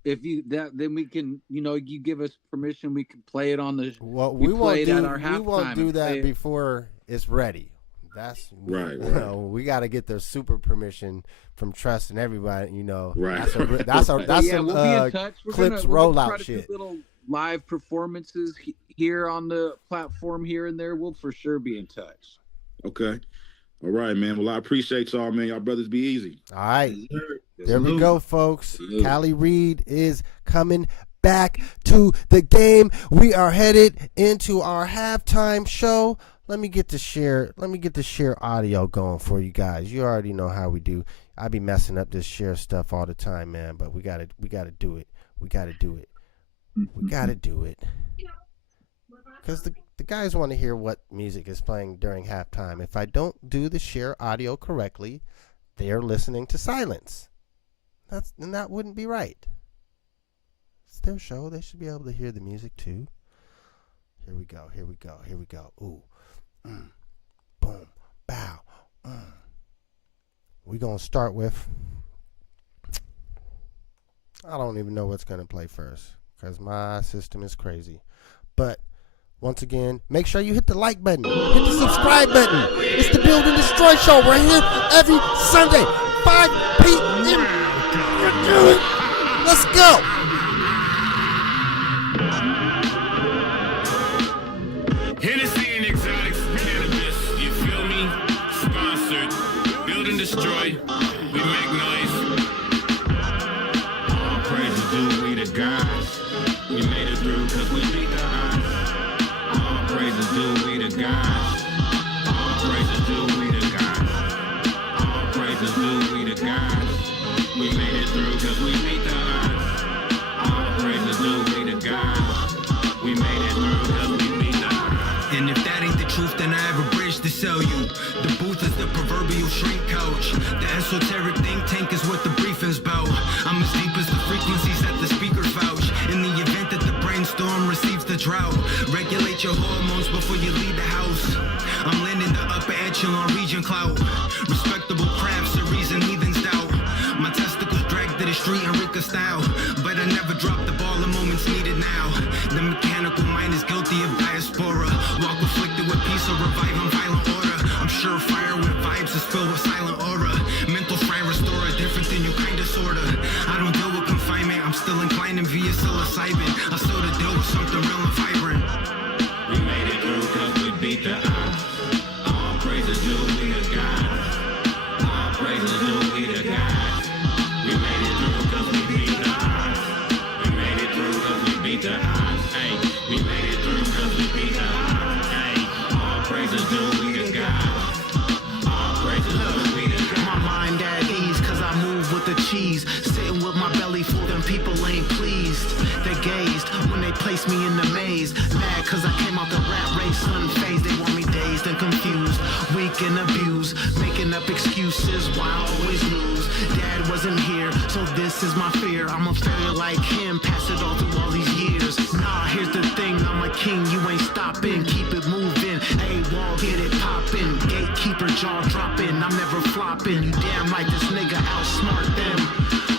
then we can, you know, you give us permission, we can play it on the. Well, we won't do that before it's ready. That's right. You know, we got to get the super permission from Trust and everybody. You know, right. That's some we'll be in touch. Clips rollout shit. Little live performances here on the platform here and there. We'll for sure be in touch. Okay. All right, man. Well, I appreciate y'all, man. Y'all brothers be easy. All right. There we go, folks. Callie Reed is coming back to the game. We are headed into our halftime show. Let me get the share audio going for you guys. You already know how we do. I be messing up this share stuff all the time, man, but we gotta do it. We gotta do it. Because the guys want to hear what music is playing during halftime. If I don't do the share audio correctly, they are listening to silence. That wouldn't be right. It's their show. They should be able to hear the music too. Here we go. Ooh. Boom. Bow. We're going to start with, I don't even know what's going to play first because my system is crazy. But once again, make sure you hit the like button. Hit the subscribe button. It's the Build and Destroy Show. We're here every Sunday, 5 p.m. Let's go. Hennessy and exotics, cannabis, you feel me? Sponsored, Build and Destroy, we make noise. All praise is due, we the gods. We made it through cause we beat the odds. All praise is due, we the gods. All praise is due, we the gods. All praise is due, we the gods. We made it through cause we beat the odds. shrink coach. The esoteric think tank is what the briefing's about. I'm as deep as the frequencies that the speakers vouch. In the event that the brainstorm receives the drought, regulate your hormones before you leave the house. I'm landing the upper echelon region clout. Respectable crafts, the reason heathens doubt. My testicles dragged to the street in Rika style, but I never dropped the ball in moments needed now. The mechanical mind is guilty of diaspora. Walk afflicted with peace or reviving violent order. I'm sure fire with vibes is filled with silent aura. Mental fry restorer, different than you kinda sorta. I don't deal with confinement, I'm still inclining via psilocybin. I still to deal with something real and vibrant. We made it through cause we beat the odds. All praises due we the gods. All praises due we the gods. We made it through cause we beat the odds. We made it through cause we beat the odds. Ay, we made it through cause we beat the odds. Ay, all praises due we the gods. All praises due we the gods. My mind at ease cause I move with the cheese. Sitting with my belly full and people ain't pleased. They gazed when they placed me in the maze. Mad cause I came out the rat race unfazed. They want me dazed and confused, weak and abused, making up excuses why I always lose. Dad wasn't here, so this is my fear. I'm a failure like him, pass it all through all these years. Nah, here's the thing, I'm a king, you ain't stopping. Keep it moving, A-wall, get it popping. Gatekeeper, jaw dropping, I'm never flopping. You damn right, this nigga outsmart them.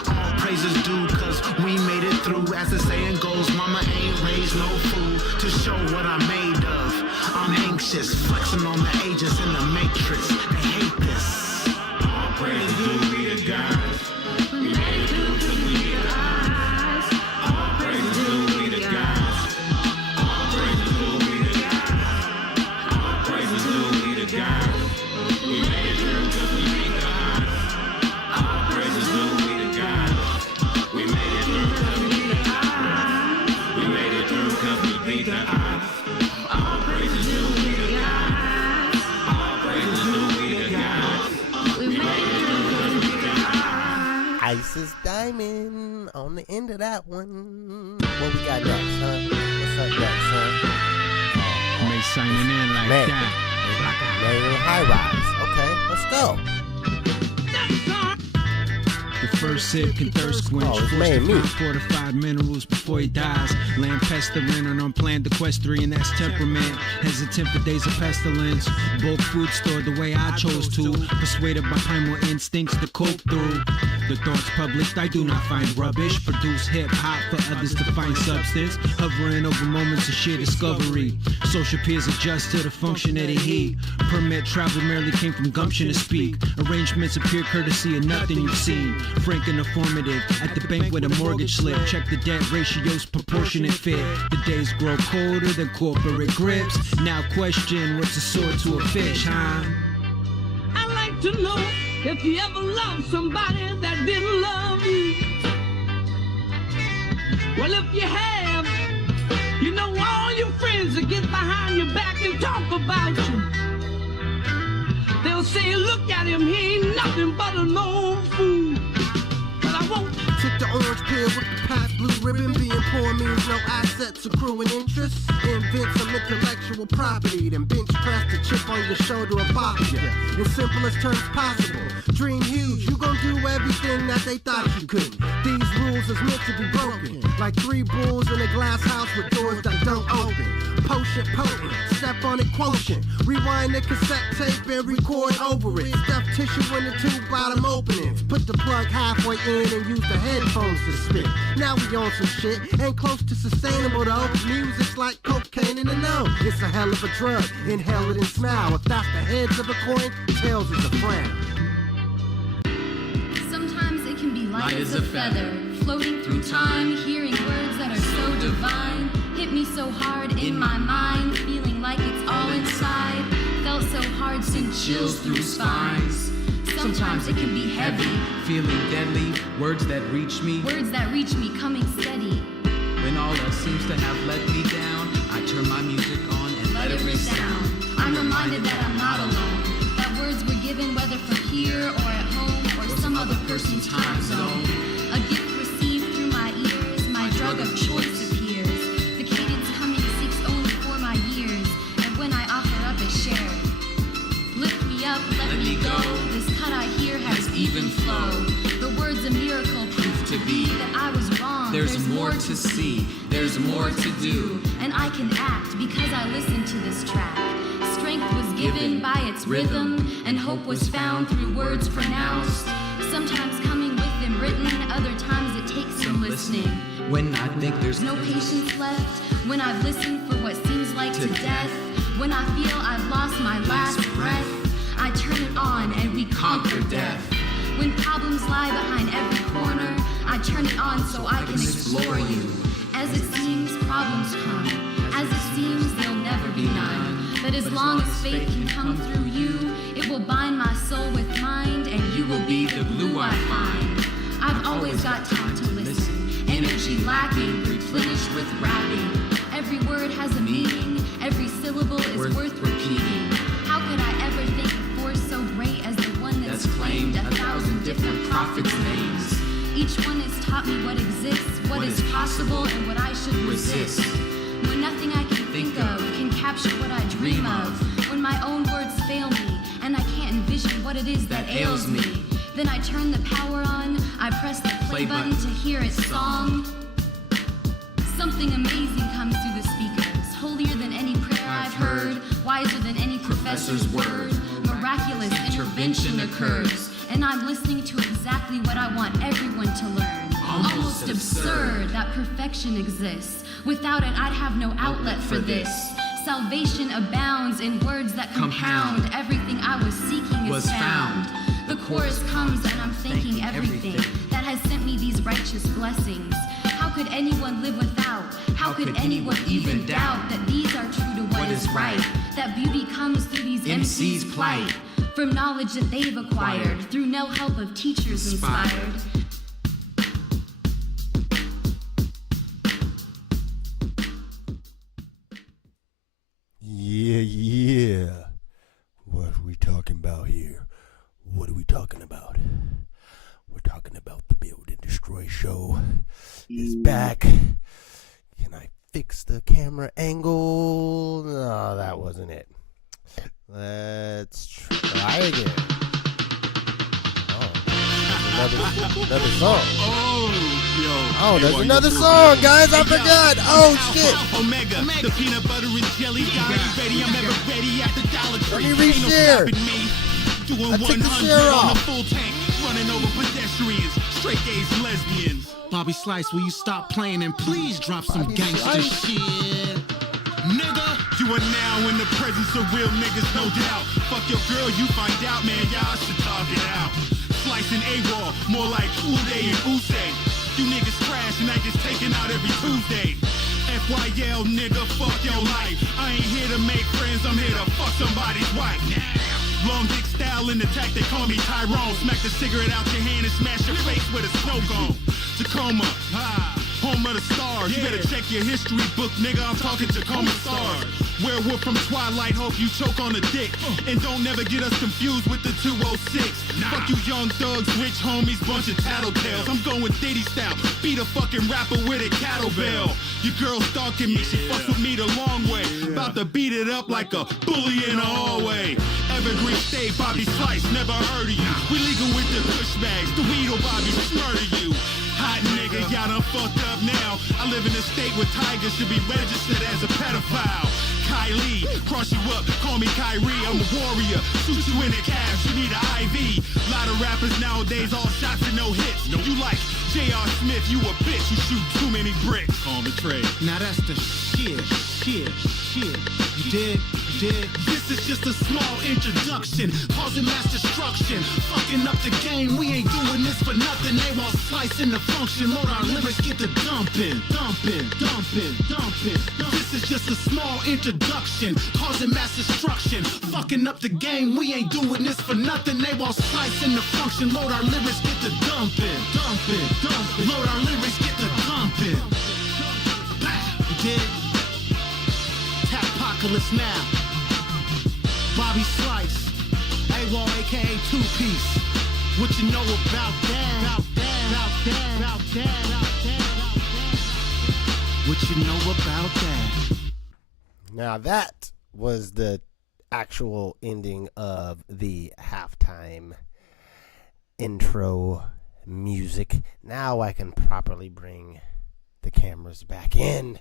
All praises due, cause we made it through. As the saying goes, mama ain't raised no fool to show what I'm made of. I'm anxious, flexing on the agents in the matrix. They hate this. All praises due we the gods. We made it through cause we beat the odds. All praises due we the gods. All praises due we the gods. All praises due we the gods. We made it through cause we beat the odds. All praises due we the gods. We made it through cause we beat the odds. We made it through cause we beat the odds. All praises due we the gods. All praises due we the gods. We made it through cause we beat the odds. Isis Diamond on the end of that one. What we got next, huh? What's up next, huh? May signing in like Man. that. Mayor High Rise. Okay, let's go. The first sip can thirst quench. Oh, it's made me. Fortified minerals before he dies. Land pestering on unplanned equestrian, that's temperament. Hesitant for days of pestilence. Bulk food stored the way I chose to. Persuaded by primal instincts to cope through. The thoughts published I do not find rubbish. Produce hip hop for others to find substance. Hovering over moments of sheer discovery. Social peers adjust to the function of the heat. Permit travel merely came from gumption to speak. Arrangements appear courtesy of nothing you've seen. Frank and informative at the bank with a mortgage slip. Check the debt ratios, proportionate fit. The days grow colder than corporate grips. Now question, what's a sword to a fish, huh? I'd like to know if you ever loved somebody that didn't love you. Well, if you have, you know all your friends will get behind your back and talk about you. They'll say, look at him, he ain't nothing but an old fool. But I won't. Took the orange pill with the past blue ribbon. Being poor means no assets accruing interest. Invent some intellectual property, then bench press the chip on your shoulder and pop you. In simplest terms possible. Dream huge, you gon' do everything that they thought you couldn't. These rules is meant to be broken. Like 3 bulls in a glass house with doors that don't open. Potion potent, step on it quotient. Rewind the cassette tape and record over it. Stuff tissue in the 2 bottom openings. Put the plug halfway in and use the headphones to spit. Now we on some shit, ain't close to sustainable though. Music's like cocaine in the know. It's a hell of a drug, inhale it and smile. If that's the heads of a coin, tails is a frown. Sometimes it can be light as a feather, floating through time, hearing words that are so divine. Hit me so hard in my mind, feeling like it's all inside. Felt so hard, sent chills through spines. Sometimes it can be heavy, Feeling deadly, words that reach me. words that reach me coming steady. When all else seems to have let me down, I turn my music on and let it resound. I'm reminded that I'm not alone, that words were given whether from here or at home or some other person's time zone. A gift received through my ears, my drug of choice appears. The cadence coming seeks only for my ears, and when I offer up is shared. Lift me up, let me go, this there's more to see, there's more to do, and I can act because I listened to this track. Strength was given by its rhythm, and hope was found through words pronounced. Sometimes coming with them written, other times it takes some listening. When I think there's no patience left, when I've listened for what seems like to death, when I feel I've lost my last breath, I turn it on and we conquer death. When problems lie behind every corner, I turn it on so I can explore you. As it seems, problems come. As it seems, there'll never be none. But as long as faith can come through you, it will bind my soul with mind, and you will be the glue I find. I've always got time to listen. Energy lacking, replenished with rapping. Every word has a meaning. Every syllable is worth repeating. How could I ever think a force so great as the one that's claimed 1,000 different prophets' names? Each one has taught me what exists, what is possible, and what I should resist. When nothing I can think of can capture what I dream of. When my own words fail me, and I can't envision what it is that ails me. Then I turn the power on, I press the play button to hear its song. Something amazing comes through the speakers, holier than any prayer I've heard, wiser than any professor's word. Miraculous intervention occurs, and I'm listening to exactly what I want everyone to learn. Almost absurd that perfection exists. Without it, I'd have no outlet for this. Salvation abounds in words that compound. Everything I was seeking is found. The chorus comes and I'm thanking everything that has sent me these righteous blessings. How could anyone live without? How could anyone even doubt that these are true to what is right? That beauty comes through these MCs' plight, from knowledge that they've acquired, through no help of teachers inspired. Yeah. What are we talking about here? What are we talking about? We're talking about the Build and Destroy show. It's back. Can I fix the camera angle? No, that wasn't it. Let's try again. Oh, another song. Oh, there's another song, guys. I forgot. Oh, shit. Omega, the peanut butter and jelly got me ready. I'm ever ready at the Dollar Tree. Let me reshare. Doing I took the 100 share on a off. full tank, running over pedestrians, straight gays and lesbians. Bobby Slice, will you stop playing and please drop some Bobby gangster Slice. shit? Nigga, you are now in the presence of real niggas, no doubt. Fuck your girl, you find out, man, y'all should talk it out. Slicing AWOL, more like Uday and Usay. You niggas trash and I get taken out every Tuesday. FYL, nigga, fuck your life. I ain't here to make friends, I'm here to fuck somebody's wife. Long dick style in attack, they call me Tyrone. Smack the cigarette out your hand and smash your face with a snow cone. Tacoma, home of the stars. You better check your history book, nigga, I'm talking Tacoma stars. Werewolf from Twilight, hope you choke on a dick. And don't never get us confused with the 206. Fuck you young thugs, rich homies, bunch of tattletales. I'm going Diddy style, beat a fucking rapper with a kettlebell. Your girl stalking me, she fucks with me the long way. About to beat it up like a bully in a hallway. Evergreen State, Bobby Slice, never heard of you. We legal with the push bags, the weed or Bobby murder you. Hot nigga, y'all done fucked up now. I live in a state where tigers should be registered as a pedophile. Kylie, cross you up, call me Kyrie, I'm a warrior. Shoot you in the calves, you need an IV. Lot of rappers nowadays, all shots and no hits. You like J.R. Smith, you a bitch, you shoot too many bricks. Call me Trey. Now that's the shit. You dig? This is just a small introduction, causing mass destruction, fucking up the game. We ain't doing this for nothing. They want slicing the function. Load our lyrics, get the dumping. This is just a small introduction, causing mass destruction, fucking up the game. We ain't doing this for nothing. They want slicing the function. Load our lyrics, get the dumping. Load our lyrics, get the dumping. You dig? Tappocalypse now. Bobby Slice, AWOL, aka Two Piece. What you know about that? What you know about that? Now that was the actual ending of the halftime intro music. Now I can properly bring The camera's back in.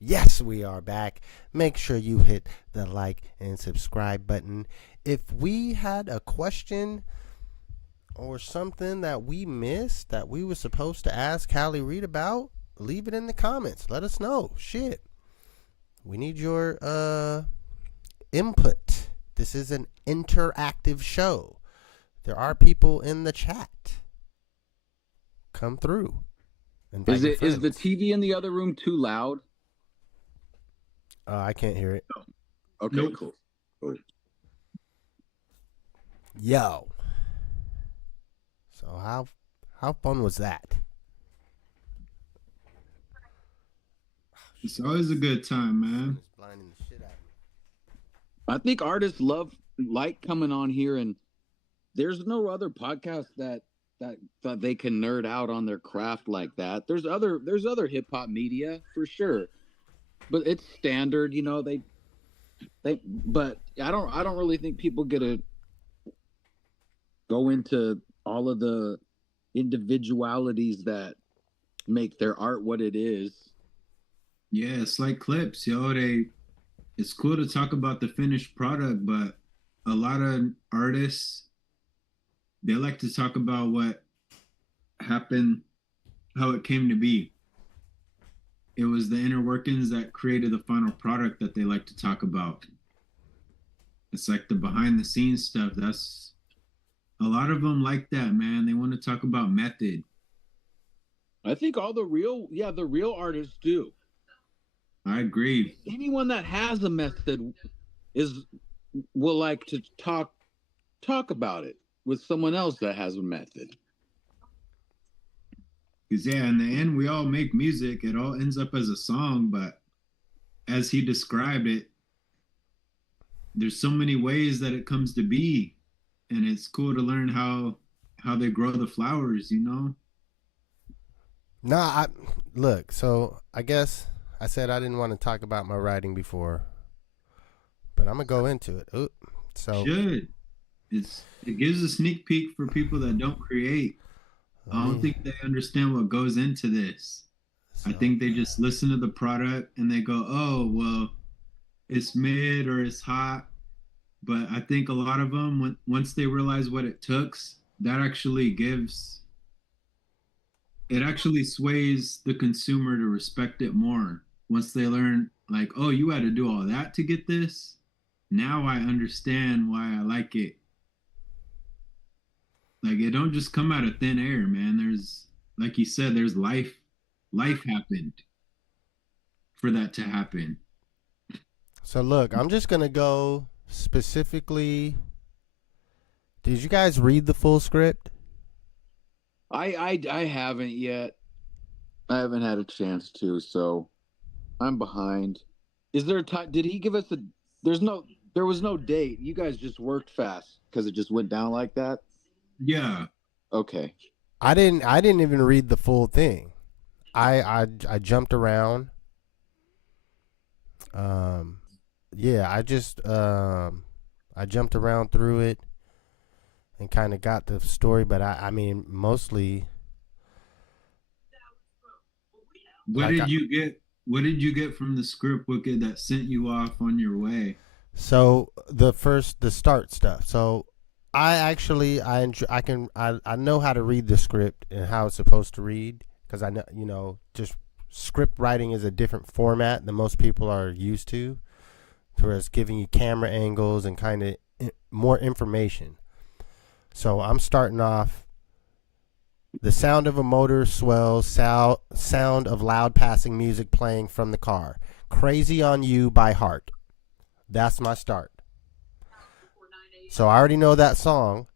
Yes, we are back. Make sure you hit the like and subscribe button. If we had a question or something that we missed that we were supposed to ask Callie Reed about, leave it in the comments. Let us know. Shit. We need your input. This is an interactive show. There are people in the chat. Come through. Is the TV in the other room too loud? I can't hear it. Okay, Nope. cool. Yo. So how fun was that? It's always a good time, man. It's blinding the shit out of me. I think artists like coming on here, and there's no other podcast that they can nerd out on their craft like that. There's other hip hop media for sure, but it's standard, you know. They but I don't really think people get to go into all of the individualities that make their art what it is. Yeah, it's like clips, yo. It's cool to talk about the finished product, but a lot of artists, they like to talk about what happened, how it came to be. It was the inner workings that created the final product that they like to talk about. It's like the behind the scenes stuff. That's a lot of them like that, man. They want to talk about method. I think all the real artists do. I agree. Anyone that has a method will like to talk about it with someone else that has a method. Because, yeah, in the end, we all make music. It all ends up as a song, but as he described it, there's so many ways that it comes to be. And it's cool to learn how they grow the flowers, you know? Look, so I guess I said I didn't want to talk about my writing before, but I'm going to go into it. Should. It gives a sneak peek for people that don't create. I don't think they understand what goes into this. I think they just listen to the product and they go, oh, well, it's mid or it's hot. But I think a lot of them, once they realize what it took, that actually sways the consumer to respect it more. Once they learn, like, oh, you had to do all that to get this? Now I understand why I like it. Like, it don't just come out of thin air, man. There's, like you said, there's life happened for that to happen. So look, I'm just going to go specifically. Did you guys read the full script? I haven't yet. I haven't had a chance to, so I'm behind. Is there a time? Did he give us a? There was no date. You guys just worked fast because it just went down like that. Yeah. Okay. I didn't even read the full thing. I jumped around. Yeah, I jumped around through it and kind of got the story, but I mean mostly. What did you get from the script, Wicked, that sent you off on your way? So the start stuff. So I know how to read the script and how it's supposed to read, because I know, just script writing is a different format than most people are used to, whereas giving you camera angles and kind of more information. So I'm starting off. The sound of a motor swells, sound of loud passing music playing from the car. Crazy on You by Heart. That's my start. So I already know that song.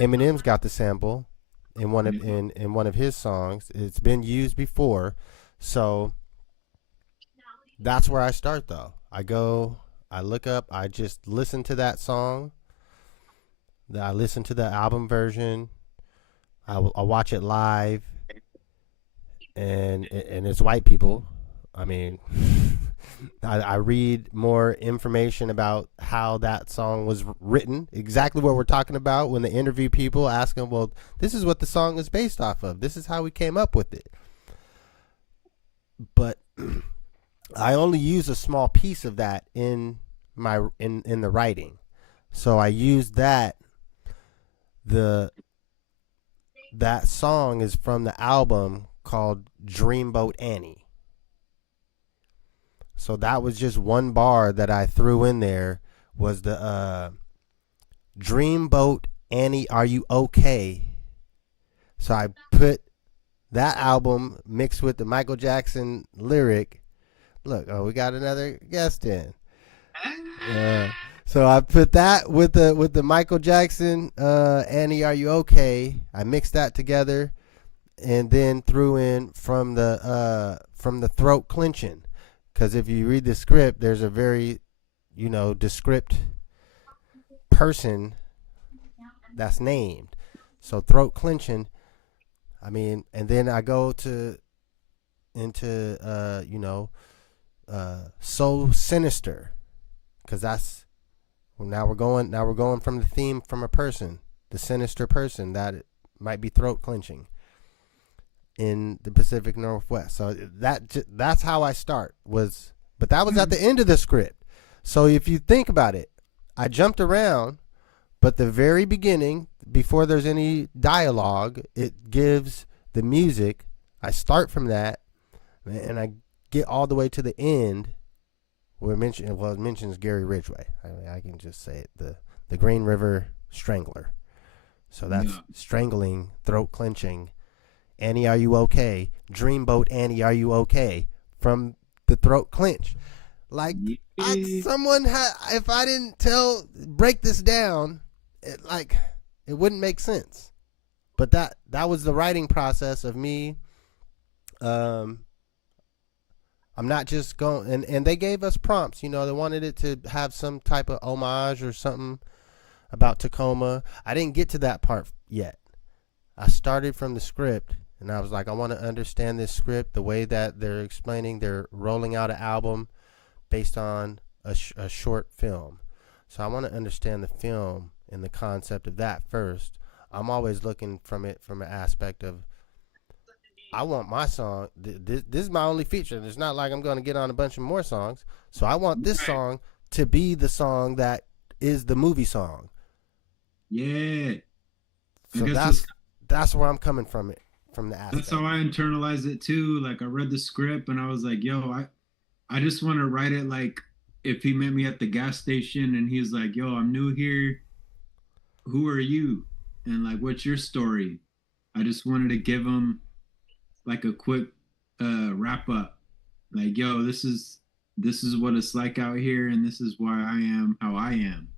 Eminem's got the sample in one of his songs. It's been used before. So that's where I start, though. I look up, I just listen to that song. I listen to the album version. I watch it live, and it's white people. I mean, I read more information about how that song was written, exactly what we're talking about when they interview people, ask them, well, this is what the song is based off of. This is how we came up with it. but I only use a small piece of that in the writing. So I used that. That song is from the album called Dreamboat Annie. So that was just one bar that I threw in there, was the Dreamboat Annie, are you okay? So I put that album mixed with the Michael Jackson lyric. Look, we got another guest in. So I put that with the Michael Jackson Annie, are you okay? I mixed that together, and then threw in from the throat clenching, because if you read the script, there's a very descript person that's named. So throat clenching. I mean, and then I go into so sinister, because that's now we're going from the theme from a person, the sinister person that might be throat clenching in the Pacific Northwest. So that's how I start, but that was at the end of the script. So if you think about it, I jumped around, but the very beginning, before there's any dialogue, it gives the music. I start from that, and I get all the way to the end where it mentions Gary Ridgway. I can just say it, the Green River Strangler. So that's strangling, throat clenching. Annie, are you okay? Dreamboat Annie, are you okay? From the throat clench. Like, if I didn't break this down, it wouldn't make sense. But that was the writing process of me. I'm not just going, and they gave us prompts. They wanted it to have some type of homage or something about Tacoma. I didn't get to that part yet. I started from the script, and I was like, I want to understand this script, the way that they're explaining, they're rolling out an album based on a short film. So I want to understand the film and the concept of that first. I'm always looking from an aspect of, I want my song. This is my only feature. It's not like I'm going to get on a bunch of more songs. So I want this song to be the song that is the movie song. Yeah. So that's where I'm coming from the aspect. That's how I internalize it too. Like, I read the script and I was like, yo, I just want to write it like if he met me at the gas station and he's like, yo, I'm new here. Who are you? And like, what's your story? I just wanted to give him like a quick wrap up, like, yo, this is what it's like out here, and this is why I am how I am.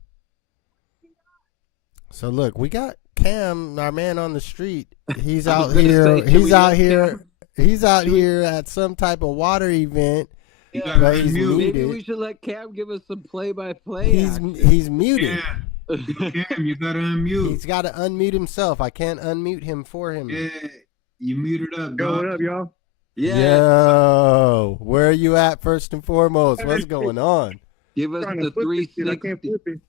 So look, we got Cam, our man on the street. He's out here. He's out here at some type of water event. Yeah, maybe we should let Cam give us some play-by-play. He's muted. Yeah. Cam, you gotta unmute. He's got to unmute himself. I can't unmute him for him. Yeah. You muted up, dog. Yo, what up, y'all? Yeah. Yo, where are you at first and foremost? What's going on? Give us the 360. I can't flip it.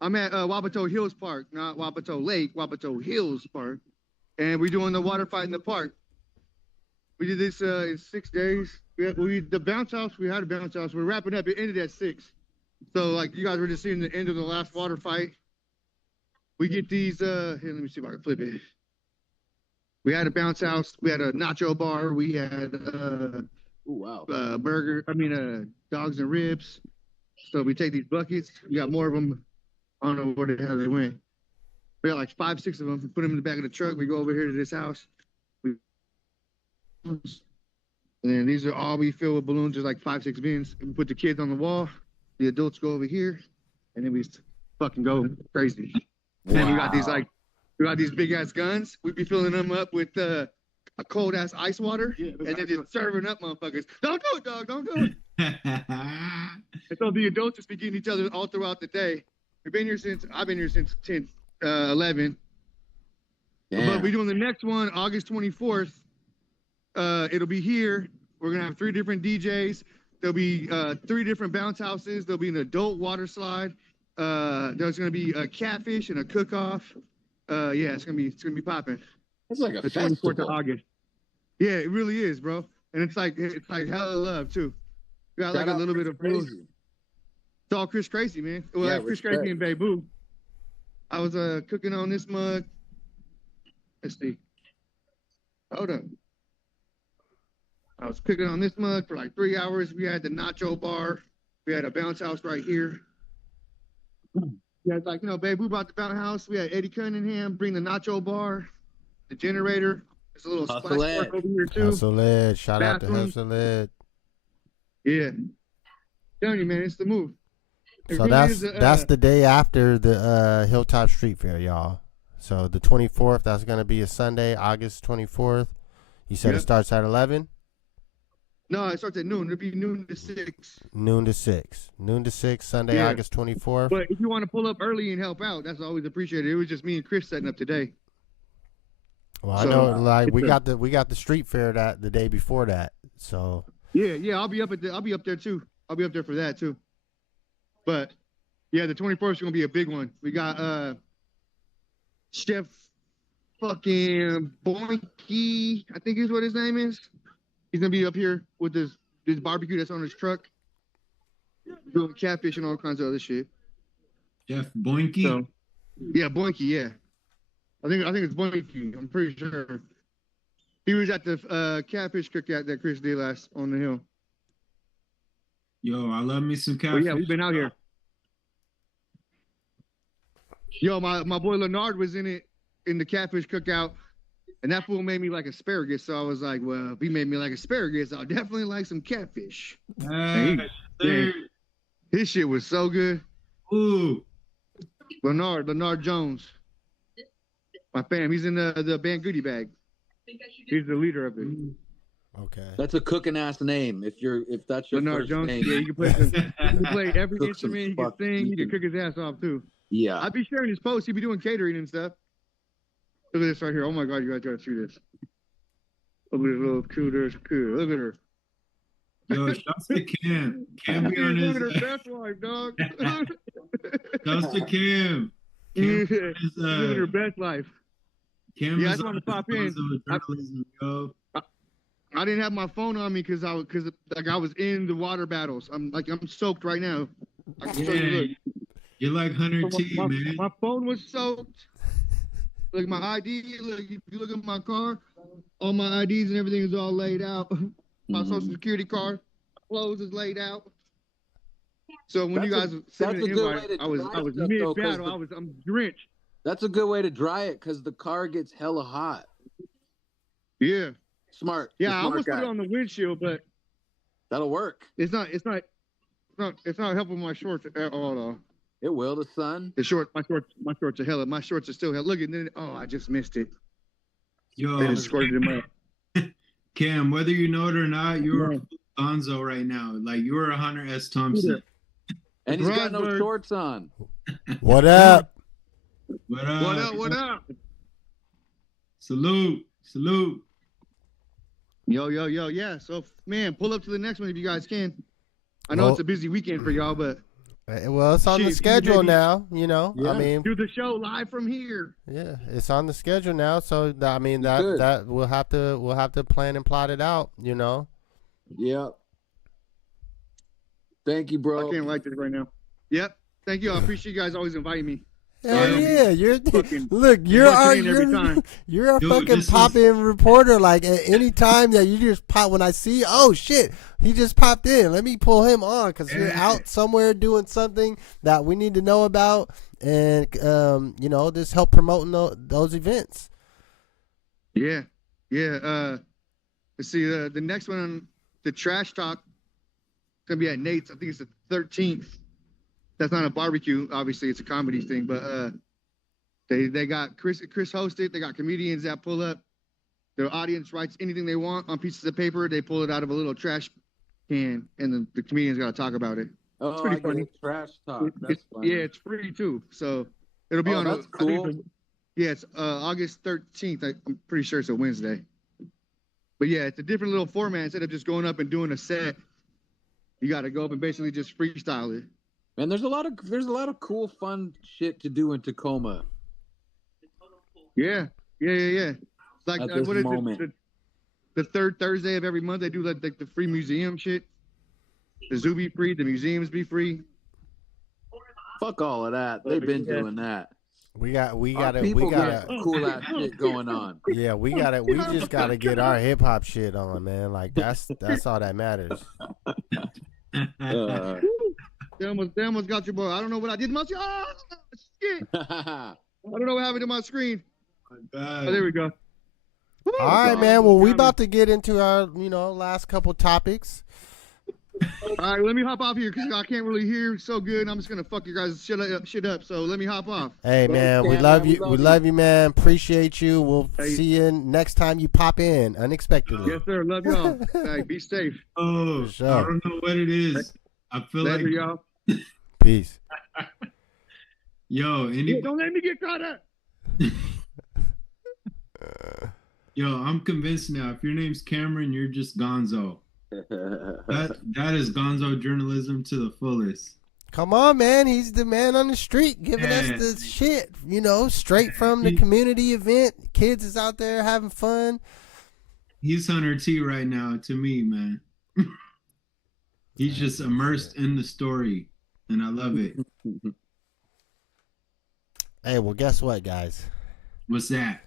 I'm at Wabato Hills Park, not Wabato Lake, Wabato Hills Park. And we're doing the water fight in the park. We did this in 6 days. The bounce house, we had a bounce house. We're wrapping up. It ended at 6. So, like, you guys were just seeing the end of the last water fight. We get these, here, let me see if I can flip it. We had a bounce house. We had a nacho bar. We had dogs and ribs. So we take these buckets. We got more of them. I don't know where the hell they went. We got like 5, 6 of them. We put them in the back of the truck. We go over here to this house. And then these are all we fill with balloons. There's like 5, 6 bins. We put the kids on the wall. The adults go over here. And then we fucking go crazy. Wow. Then we got these big ass guns. We'd be filling them up with a cold ass ice water, and then just serving up motherfuckers. Don't do it, dog. Don't do it. And so the adults just be getting each other all throughout the day. I've been here since 10, 11. Yeah. But we're doing the next one August 24th. It'll be here. We're gonna have 3 different DJs. There'll be 3 different bounce houses. There'll be an adult water slide. There's gonna be a catfish and a cook-off. Yeah, it's gonna be popping. It's like a the 24th of August. Yeah, it really is, bro. And it's like hella love too. We got like a little bit of food. It's all Chris Crazy, man. Well, Yeah, Chris Crazy and Babe Boo. I was cooking on this mug. Let's see. Hold up. I was cooking on this mug for like 3 hours. We had the nacho bar. We had a bounce house right here. We had like, Babe Boo brought the bounce house. We had Eddie Cunningham bring the nacho bar, the generator. There's a little splash park over here too. Hustle Ed. Shout out to Bathroom. Hustle Ed. Yeah. Telling you, man, it's the move. So that's the day after the Hilltop Street Fair, y'all. So the 24th, that's going to be a Sunday, August 24th. You said it starts at 11? No, it starts at noon. It'll be noon to 6. Noon to 6. Noon to 6, Sunday, August 24th. But if you want to pull up early and help out, that's always appreciated. It was just me and Chris setting up today. Well, I know, like we got the street fair the day before that. So yeah, I'll be up there too. I'll be up there for that too. But yeah, the 24th is gonna be a big one. We got Chef fucking Boinky, I think is what his name is. He's gonna be up here with this barbecue that's on his truck, doing catfish and all kinds of other shit. Chef Boinky. So, yeah, Boinky. Yeah, I think it's Boinky. I'm pretty sure. He was at the catfish cookout that Chris did last on the hill. Yo, I love me some Oh catfish. yeah, we've been out here. Yo, my boy Leonard was in the catfish cookout, and that fool made me like asparagus. So I was like, well, if he made me like asparagus, I'll definitely like some catfish. His shit was so good. Ooh. Leonard Jones. My fam, he's in the band Goodie Bag. He's the leader of it. okay. That's a cooking ass name. If that's your Leonard first Jones. name. Yeah, you can play every Cook some instrument. He can fucking sing. He can chicken. cook his ass off too. Yeah. I'd be sharing his posts. He'd be doing catering and stuff. Look at this right here. Oh my God, you guys gotta see this. Look at this little cooter. Look at her. Yo, shouts to Cam. Cam be on his. Look at her best life, dog. Shouts to Cam. Yeah, Cam is, living her best life. Cam Yeah, I is just on wanted to pop in. journalism, yo. I didn't have my phone on me because I was in the water battles. I'm soaked right now. I can show you. Look. You're like Hunter T, man. My phone was soaked. Look at my ID. Look, if you look at my car, all my IDs and everything is all laid out. My social security card, clothes is laid out. So when you guys sent me the invite, I was mid battle. I'm drenched. That's a good way to dry it because the car gets hella hot. Yeah. Smart. Yeah, I almost put it on the windshield, but that'll work. It's not helping my shorts at all. Though. It will. The sun. My shorts are hella. My shorts are still hella. Look, and then I just missed it. Yo, They just squirted them up. Cam, whether you know it or not, you're a Gonzo right now. Like you're a Hunter S. Thompson. And he's got no shorts on. What up? What up? What up? Salute. Yo, yeah. So, man, pull up to the next one if you guys can. I know it's a busy weekend for y'all, but well, it's on the schedule now. Yeah. I mean, do the show live from here. Yeah, it's on the schedule now. So I mean that we'll have to plan and plot it out. Yeah. Thank you, bro. I can't like this right now. Yep. Thank you. I appreciate you guys always inviting me. Hell yeah, you're a Dude, fucking pop-in reporter. Like at any time that you just pop, when I see, oh shit, he just popped in. Let me pull him on because you're out somewhere doing something that we need to know about, and just help promoting those events. Yeah. Let's see the next one, the trash talk, gonna be at Nate's. I think it's the 13th. That's not a barbecue, obviously. It's a comedy thing, but they got Chris hosted. They got comedians that pull up. Their audience writes anything they want on pieces of paper. They pull it out of a little trash can, and the comedians got to talk about it. Oh, it's pretty funny. Trash talk. That's funny. Yeah, it's free too. So it'll be on. That's cool. It's August 13th. I'm pretty sure it's a Wednesday. But yeah, it's a different little format. Instead of just going up and doing a set, you got to go up and basically just freestyle it. Man, there's a lot of cool, fun shit to do in Tacoma. Yeah. Like at this moment. the third Thursday of every month they do like the free museum shit. The zoo be free, the museums be free. Fuck all of that. They've been doing that. We got some cool ass shit going on. Yeah, we just gotta get our hip hop shit on, man. Like that's all that matters. They almost got your boy. I don't know what I did to my shit. I don't know what happened to my screen. Oh, there we go. All right, man. Well, we about to get into our, last couple topics. All right, let me hop off here because I can't really hear so good. I'm just gonna fuck you guys shit up. So let me hop off. Hey, man, we love you. We love you, man. Appreciate you. We'll see you next time you pop in unexpectedly. Yes, sir. Love y'all. Hey, be safe. Oh, sure. I don't know what it is. I feel Later, like y'all. Peace. Yo, don't let me get caught up. Yo, I'm convinced now. If your name's Cameron, you're just Gonzo. That is Gonzo journalism to the fullest. Come on, man. He's the man on the street giving us the shit, straight from the community event. Kids is out there having fun. He's Hunter T right now to me, man. He's just immersed in the story, and I love it. Hey, well, guess what, guys? What's that?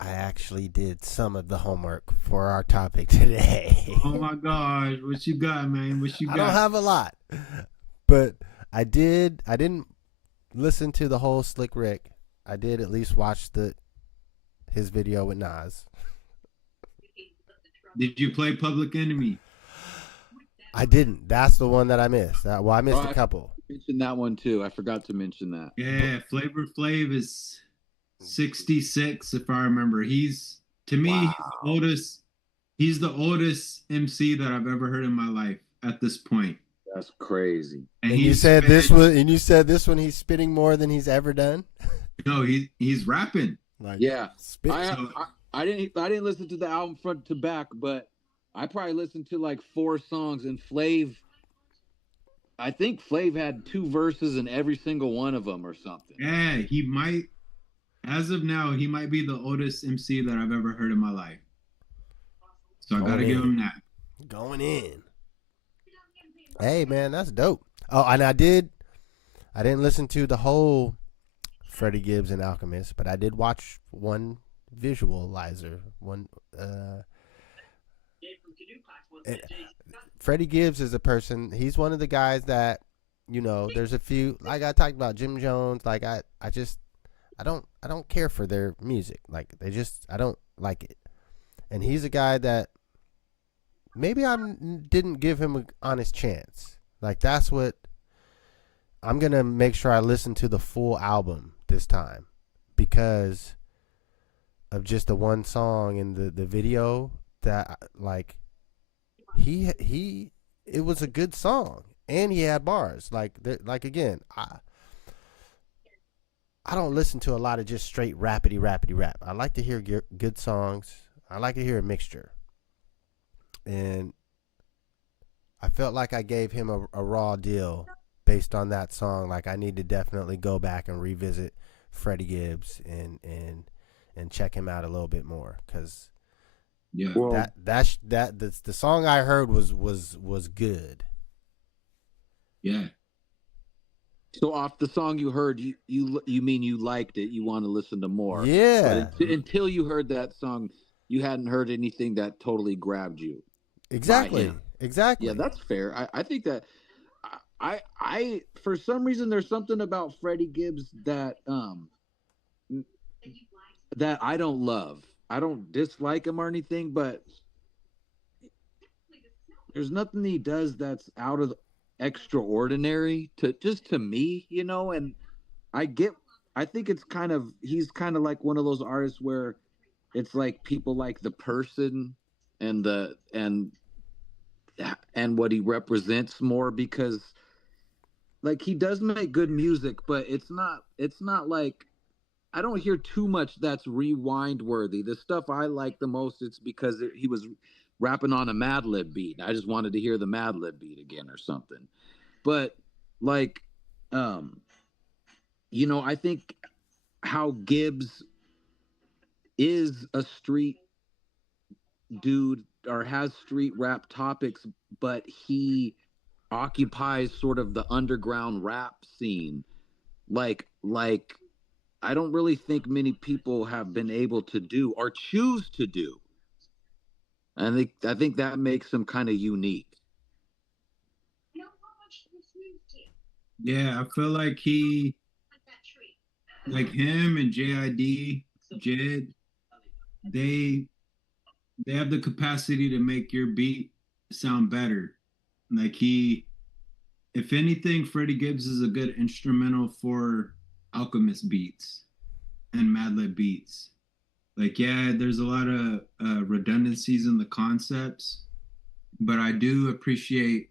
I actually did some of the homework for our topic today. Oh my gosh, what you got, man? What you got? I don't have a lot, but I didn't listen to the whole Slick Rick. I did at least watch his video with Nas. Did you play Public Enemy? I didn't. That's the one that I missed. I missed a couple. I mentioned that one too. I forgot to mention that. Yeah, Flavor Flav is 66, if I remember. He's the oldest MC that I've ever heard in my life at this point. That's crazy. And you said this one he's spitting more than he's ever done? No, he's rapping. Like, yeah. I didn't listen to the album front to back, but I probably listened to like 4 songs, and I think Flav had 2 verses in every single one of them or something. Yeah, he might. As of now, he might be the oldest MC that I've ever heard in my life. So I gotta give him that. Going in. Hey, man, that's dope. Oh, and I didn't listen to the whole Freddie Gibbs and Alchemist, but I did watch one visualizer. Freddie Gibbs is a person. He's one of the guys that, there's a few, like I talked about Jim Jones. Like I don't care for their music. Like I don't like it. And he's a guy that maybe I didn't give him an honest chance. Like that's what I'm going to make sure I listen to the full album this time because of just the one song in the video that like it was a good song and he had bars. Like again, I don't listen to a lot of just straight rappity rap. I like to hear good songs. I like to hear a mixture. And I felt like I gave him a raw deal based on that song. Like I need to definitely go back and revisit Freddie Gibbs and check him out a little bit more because the song I heard was good. Yeah. So off the song you heard, you mean you liked it? You want to listen to more? Yeah. But until you heard that song, you hadn't heard anything that totally grabbed you. Exactly. Yeah, that's fair. I think that I for some reason there's something about Freddie Gibbs that I don't love. I don't dislike him or anything, but there's nothing he does that's out of extraordinary to me, and I think it's he's kind of like one of those artists where it's like people like the person and what he represents more because like he does make good music, but it's not like I don't hear too much that's rewind worthy. The stuff I like the most, it's because he was rapping on a Mad Lib beat. I just wanted to hear the Mad Lib beat again or something. But like, I think how Gibbs is a street dude or has street rap topics, but he occupies sort of the underground rap scene. Like I don't really think many people have been able to do or choose to do. And I think that makes him kind of unique. Yeah, I feel like like him and JID, Jed, they have the capacity to make your beat sound better. Like if anything, Freddie Gibbs is a good instrumental for Alchemist beats and Madlib beats. Like, yeah, there's a lot of redundancies in the concepts, but I do appreciate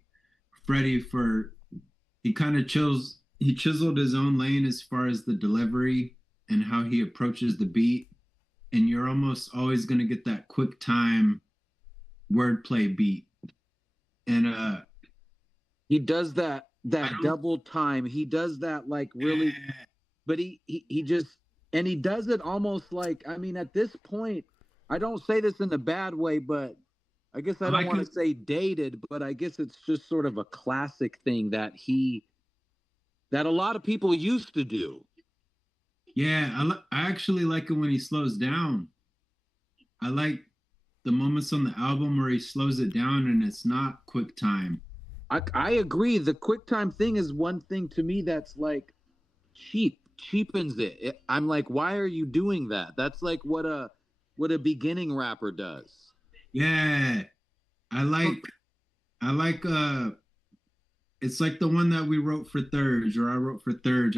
Freddie for he kind of chiseled his own lane as far as the delivery and how he approaches the beat. And you're almost always going to get that quick time wordplay beat. And he does that double time. He does that like really, but he just, and he does it almost like, I mean, at this point, I don't say this in a bad way, but I guess I don't want to say dated, but I guess it's just sort of a classic thing that a lot of people used to do. Yeah, I actually like it when he slows down. I like the moments on the album where he slows it down and it's not quick time. I agree. The quick time thing is one thing to me that's like cheapens it. I'm like, why are you doing that? That's like what a beginning rapper does. Yeah, I like it's like the one that we wrote for Thurge, or I wrote for Thurge.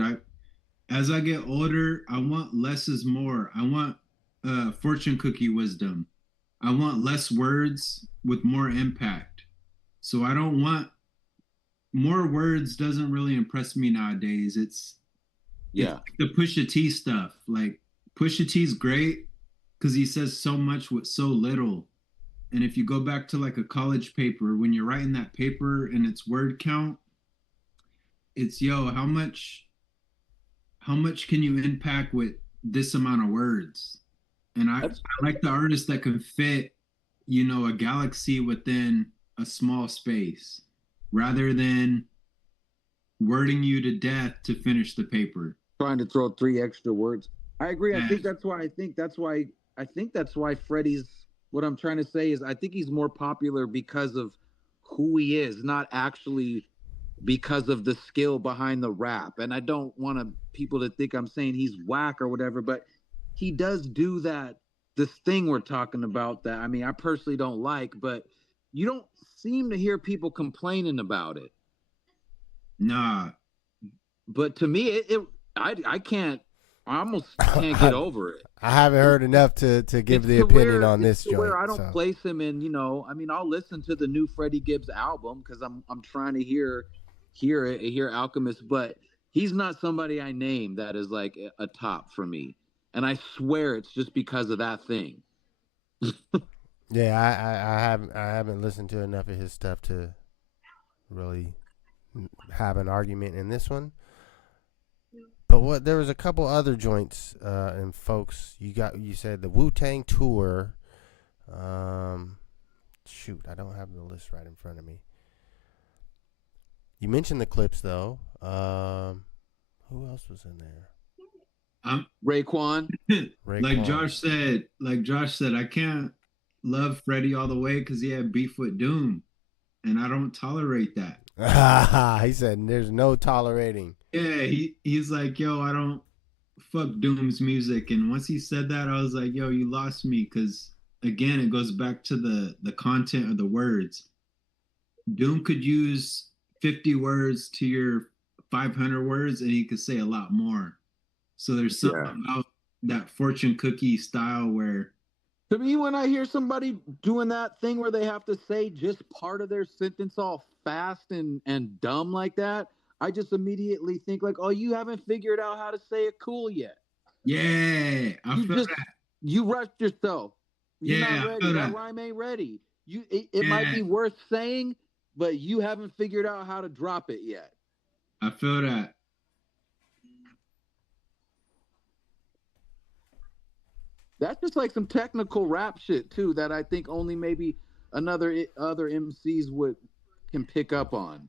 As I get older, I want less is more. I want fortune cookie wisdom. I want less words with more impact. So I don't want more words. Doesn't really impress me nowadays. It's like the Pusha T stuff. Like Pusha T's great because he says so much with so little. And if you go back to like a college paper, when you're writing that paper and it's word count, it's how much can you impact with this amount of words? And I like the artist that can fit, a galaxy within a small space rather than wording you to death to finish the paper. Trying to throw 3 extra words. I agree. Yeah. I think that's why Freddie's, what I'm trying to say is I think he's more popular because of who he is, not actually because of the skill behind the rap. And I don't want people to think I'm saying he's whack or whatever, but he does do this thing we're talking about that, I mean, I personally don't like, but you don't seem to hear people complaining about it. Nah. But to me, I almost can't get over it. I haven't heard enough to give the opinion on this joint. Where I don't place him in, I mean, I'll listen to the new Freddie Gibbs album because I'm trying to hear Alchemist, but he's not somebody I name that is like a top for me. And I swear it's just because of that thing. Yeah, I haven't listened to enough of his stuff to really have an argument in this one. But there was a couple other joints and folks. You said the Wu-Tang tour. Shoot, I don't have the list right in front of me. You mentioned the clips though. Who else was in there? Raekwon. Like Josh said, I can't love Freddie all the way because he had beef with Doom, and I don't tolerate that. He said there's no tolerating. Yeah, he's like, yo, I don't fuck Doom's music. And once he said that, I was like, yo, you lost me. Because again, it goes back to the content of the words. Doom could use 50 words to your 500 words, and he could say a lot more. So there's something about that fortune cookie style where. To me, when I hear somebody doing that thing where they have to say just part of their sentence all fast and dumb like that, I just immediately think like, oh, you haven't figured out how to say it cool yet. Yeah, I feel that. You rushed yourself. You're not ready. That rhyme ain't ready. It might be worth saying, but you haven't figured out how to drop it yet. I feel that. That's just like some technical rap shit too that I think only maybe other MCs can pick up on.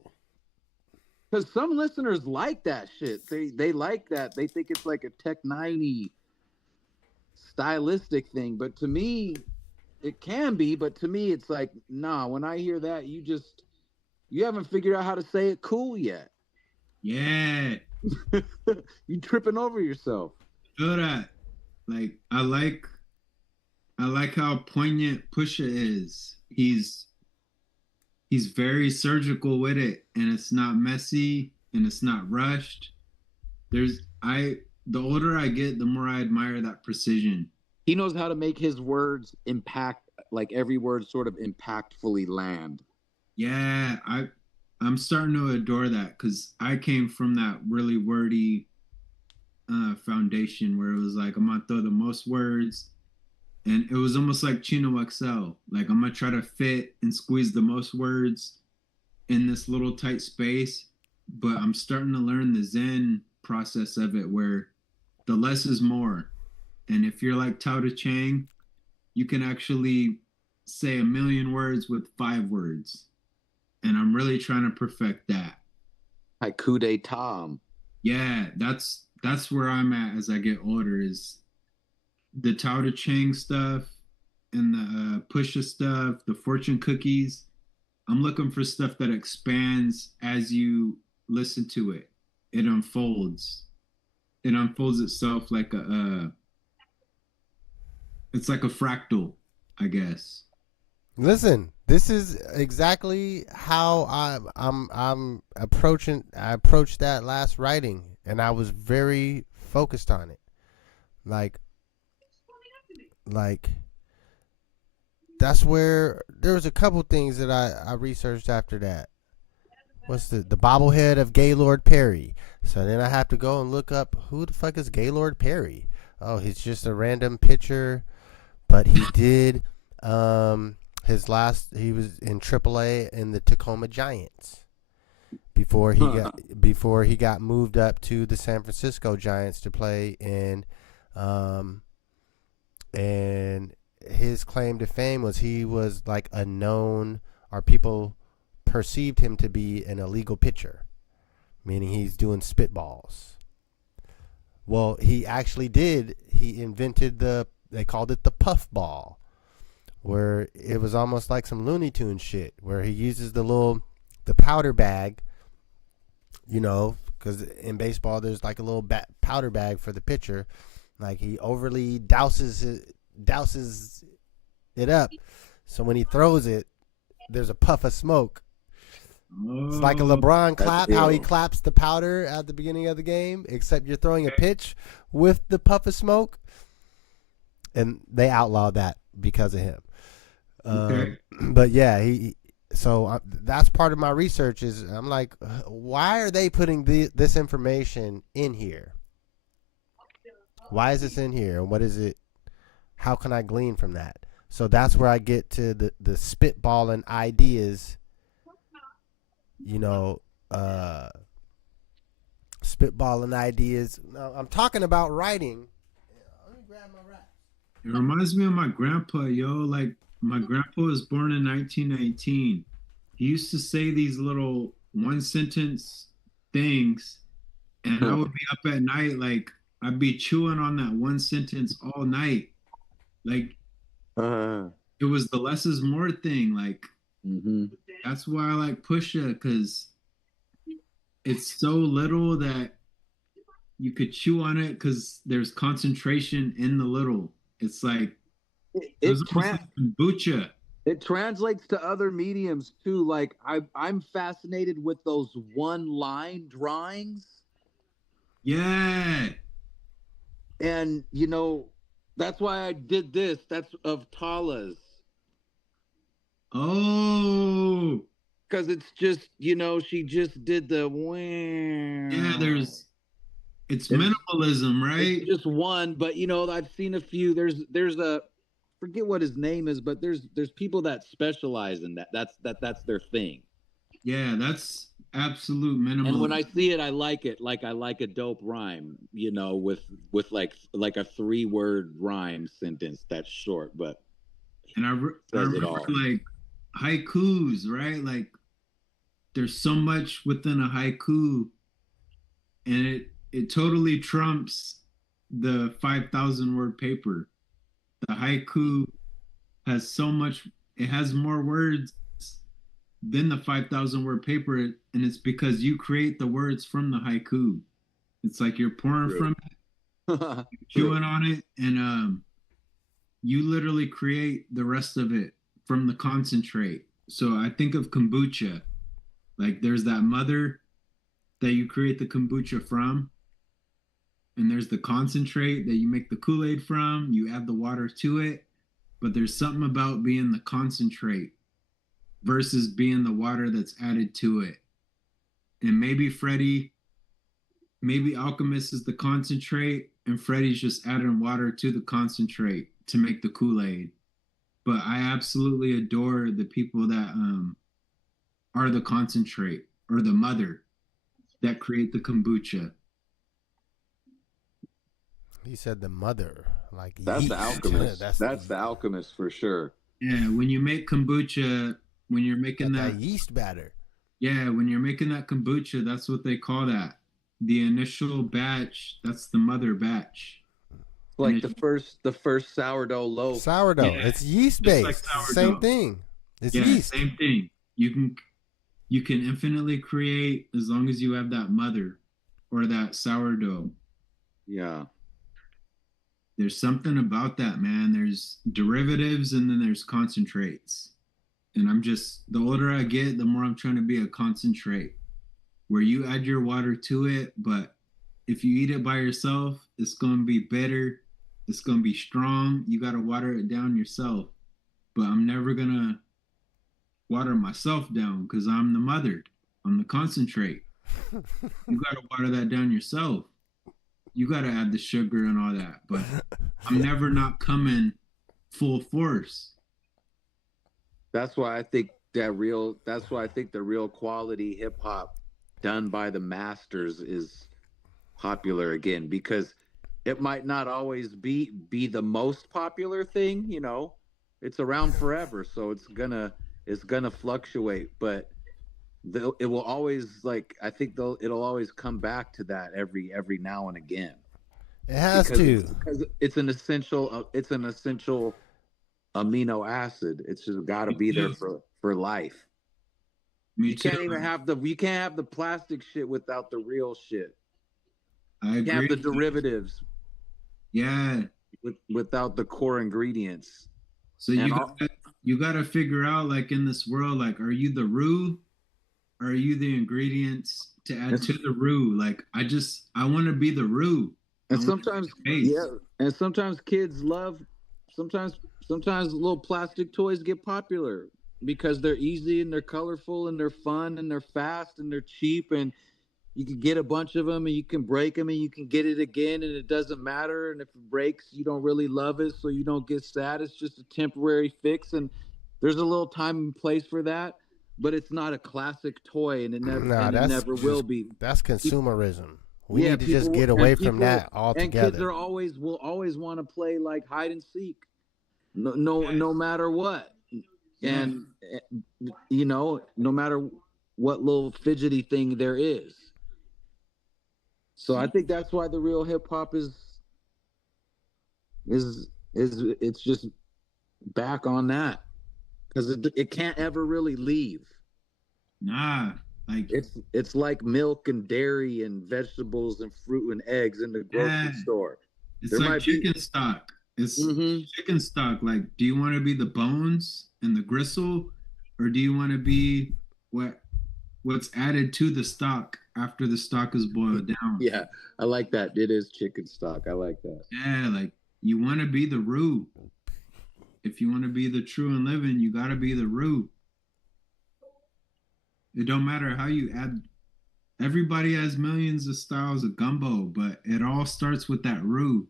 Because some listeners like that shit. They like that. They think it's like a Tech 90 stylistic thing. But to me, it can be. But to me, it's like, nah. When I hear that, you haven't figured out how to say it cool yet. Yeah. You tripping over yourself. Feel that. Like I like how poignant Pusha is. He's very surgical with it, and it's not messy and it's not rushed. The older I get, the more I admire that precision. He knows how to make his words impact, like every word sort of impactfully land. Yeah, I'm starting to adore that because I came from that really wordy foundation where it was like I'm gonna throw the most words, and it was almost like Chino XL. Like I'm gonna try to fit and squeeze the most words in this little tight space, but I'm starting to learn the Zen process of it where the less is more. And if you're like Tao Te Chang, you can actually say 1,000,000 words with 5 words. And I'm really trying to perfect that. Haiku de Tom. Yeah, that's where I'm at as I get older is the Tao Te Chang stuff and the Pusha stuff, the fortune cookies. I'm looking for stuff that expands as you listen to it. It unfolds. It unfolds itself like it's like a fractal, I guess. Listen, this is exactly how I'm approaching. I approached that last writing, and I was very focused on it. Like that's where there was a couple things that I researched after that. What's the bobblehead of Gaylord Perry? So then I have to go and look up who the fuck is Gaylord Perry. Oh, he's just a random pitcher, but he did he was in AAA in the Tacoma Giants before he got moved up to the San Francisco Giants to play in and his claim to fame was he was like a known, or people perceived him to be an illegal pitcher, meaning he's doing spitballs. Well, he actually did. He invented they called it the puff ball, where it was almost like some Looney Tunes shit, where he uses the powder bag, because in baseball there's like a little powder bag for the pitcher. Like he overly douses it up, so when he throws it, there's a puff of smoke. It's like a LeBron clap, how he claps the powder at the beginning of the game, except you're throwing a pitch with the puff of smoke. And they outlawed that because of him. But yeah, that's part of my research is I'm like, why are they putting this information in here? Why is this in here? And what is it? How can I glean from that? So that's where I get to the spitballing ideas, spitballing ideas. Now, I'm talking about writing. Let me grab my rap. It reminds me of my grandpa, yo. Like, my grandpa was born in 1919. He used to say these little one-sentence things, and I would be up at night, like, I'd be chewing on that one sentence all night. Like, it was the less is more thing. Like, that's why I like Pusha, because it's so little that you could chew on it because there's concentration in the little. It's like, like kombucha. It translates to other mediums too. Like I'm fascinated with those one-line drawings. Yeah. And that's why I did this. That's of Tala's. Oh. Because it's just, she just did the yeah, it's minimalism, right? It's just one, but I've seen a few. There's a forget what his name is, but there's people that specialize in that. That's their thing. Yeah, that's absolute minimal. And when I see it, I like it. Like I like a dope rhyme, you know, with like a 3-word rhyme sentence that's short, but and I says it remember all. like haikus, right? Like there's so much within a haiku, and it totally trumps the 5,000 word paper. The haiku has so much, it has more words than the 5,000 word paper, and it's because you create the words from the haiku. It's like you're pouring from it, chewing on it, and you literally create the rest of it from the concentrate. So I think of kombucha, like there's that mother that you create the kombucha from, and there's the concentrate that you make the Kool-Aid from, you add the water to it, but there's something about being the concentrate versus being the water that's added to it. And maybe Alchemist is the concentrate and Freddie's just adding water to the concentrate to make the Kool-Aid. But I absolutely adore the people that are the concentrate or the mother that create the kombucha. He said the mother, like that's yeast. the alchemist. that's the alchemist for sure. Yeah, when you make kombucha, when you're making that yeast batter. Yeah, when you're making that kombucha, that's what they call that. The initial batch, that's the mother batch. Like the first sourdough loaf. Sourdough. Yeah. It's yeast based. Like same thing. It's yeast. Same thing. You can infinitely create as long as you have that mother or that sourdough. Yeah. There's something about that, man. There's derivatives and then there's concentrates. And the older I get, the more I'm trying to be a concentrate where you add your water to it. But if you eat it by yourself, it's going to be bitter. It's going to be strong. You got to water it down yourself. But I'm never going to water myself down because I'm the mother. I'm the concentrate. You got to water that down yourself. You got to add the sugar and all that. But I'm never not coming full force. That's why I think the real quality hip hop done by the masters is popular again, because it might not always be the most popular thing, you know. It's around forever, so it's gonna fluctuate, but it will always, like, I think it'll always come back to that every now and again. It has to, because it's an essential amino acid. It's just got to be there for life. You can't have the plastic shit without the real shit. I agree. You have the derivatives. Yeah. Without the core ingredients. So you got to figure out, like, in this world, like, are you the roux? Or are you the ingredients to add to the roux? Like, I want to be the roux. And sometimes, and sometimes kids love, sometimes little plastic toys get popular because they're easy and they're colorful and they're fun and they're fast and they're cheap, and you can get a bunch of them and you can break them and you can get it again and it doesn't matter. And if it breaks, you don't really love it, so you don't get sad. It's just a temporary fix, and there's a little time and place for that. But it's not a classic toy, and it never will be. That's consumerism. We need to just get away from that altogether. And kids will always want to play like hide and seek, no matter what. And you know, no matter what little fidgety thing there is. So I think that's why the real hip hop is it's just back on that, because it can't ever really leave. Like it's like milk and dairy and vegetables and fruit and eggs in the grocery store. It's like chicken stock. It's chicken stock. Like, do you want to be the bones and the gristle, or do you want to be what's added to the stock after the stock is boiled down? Yeah, I like that. It is chicken stock. I like that. Yeah, like, you want to be the roux. If you want to be the true and living, you got to be the roux. It don't matter how you add. Everybody has millions of styles of gumbo, but it all starts with that roux.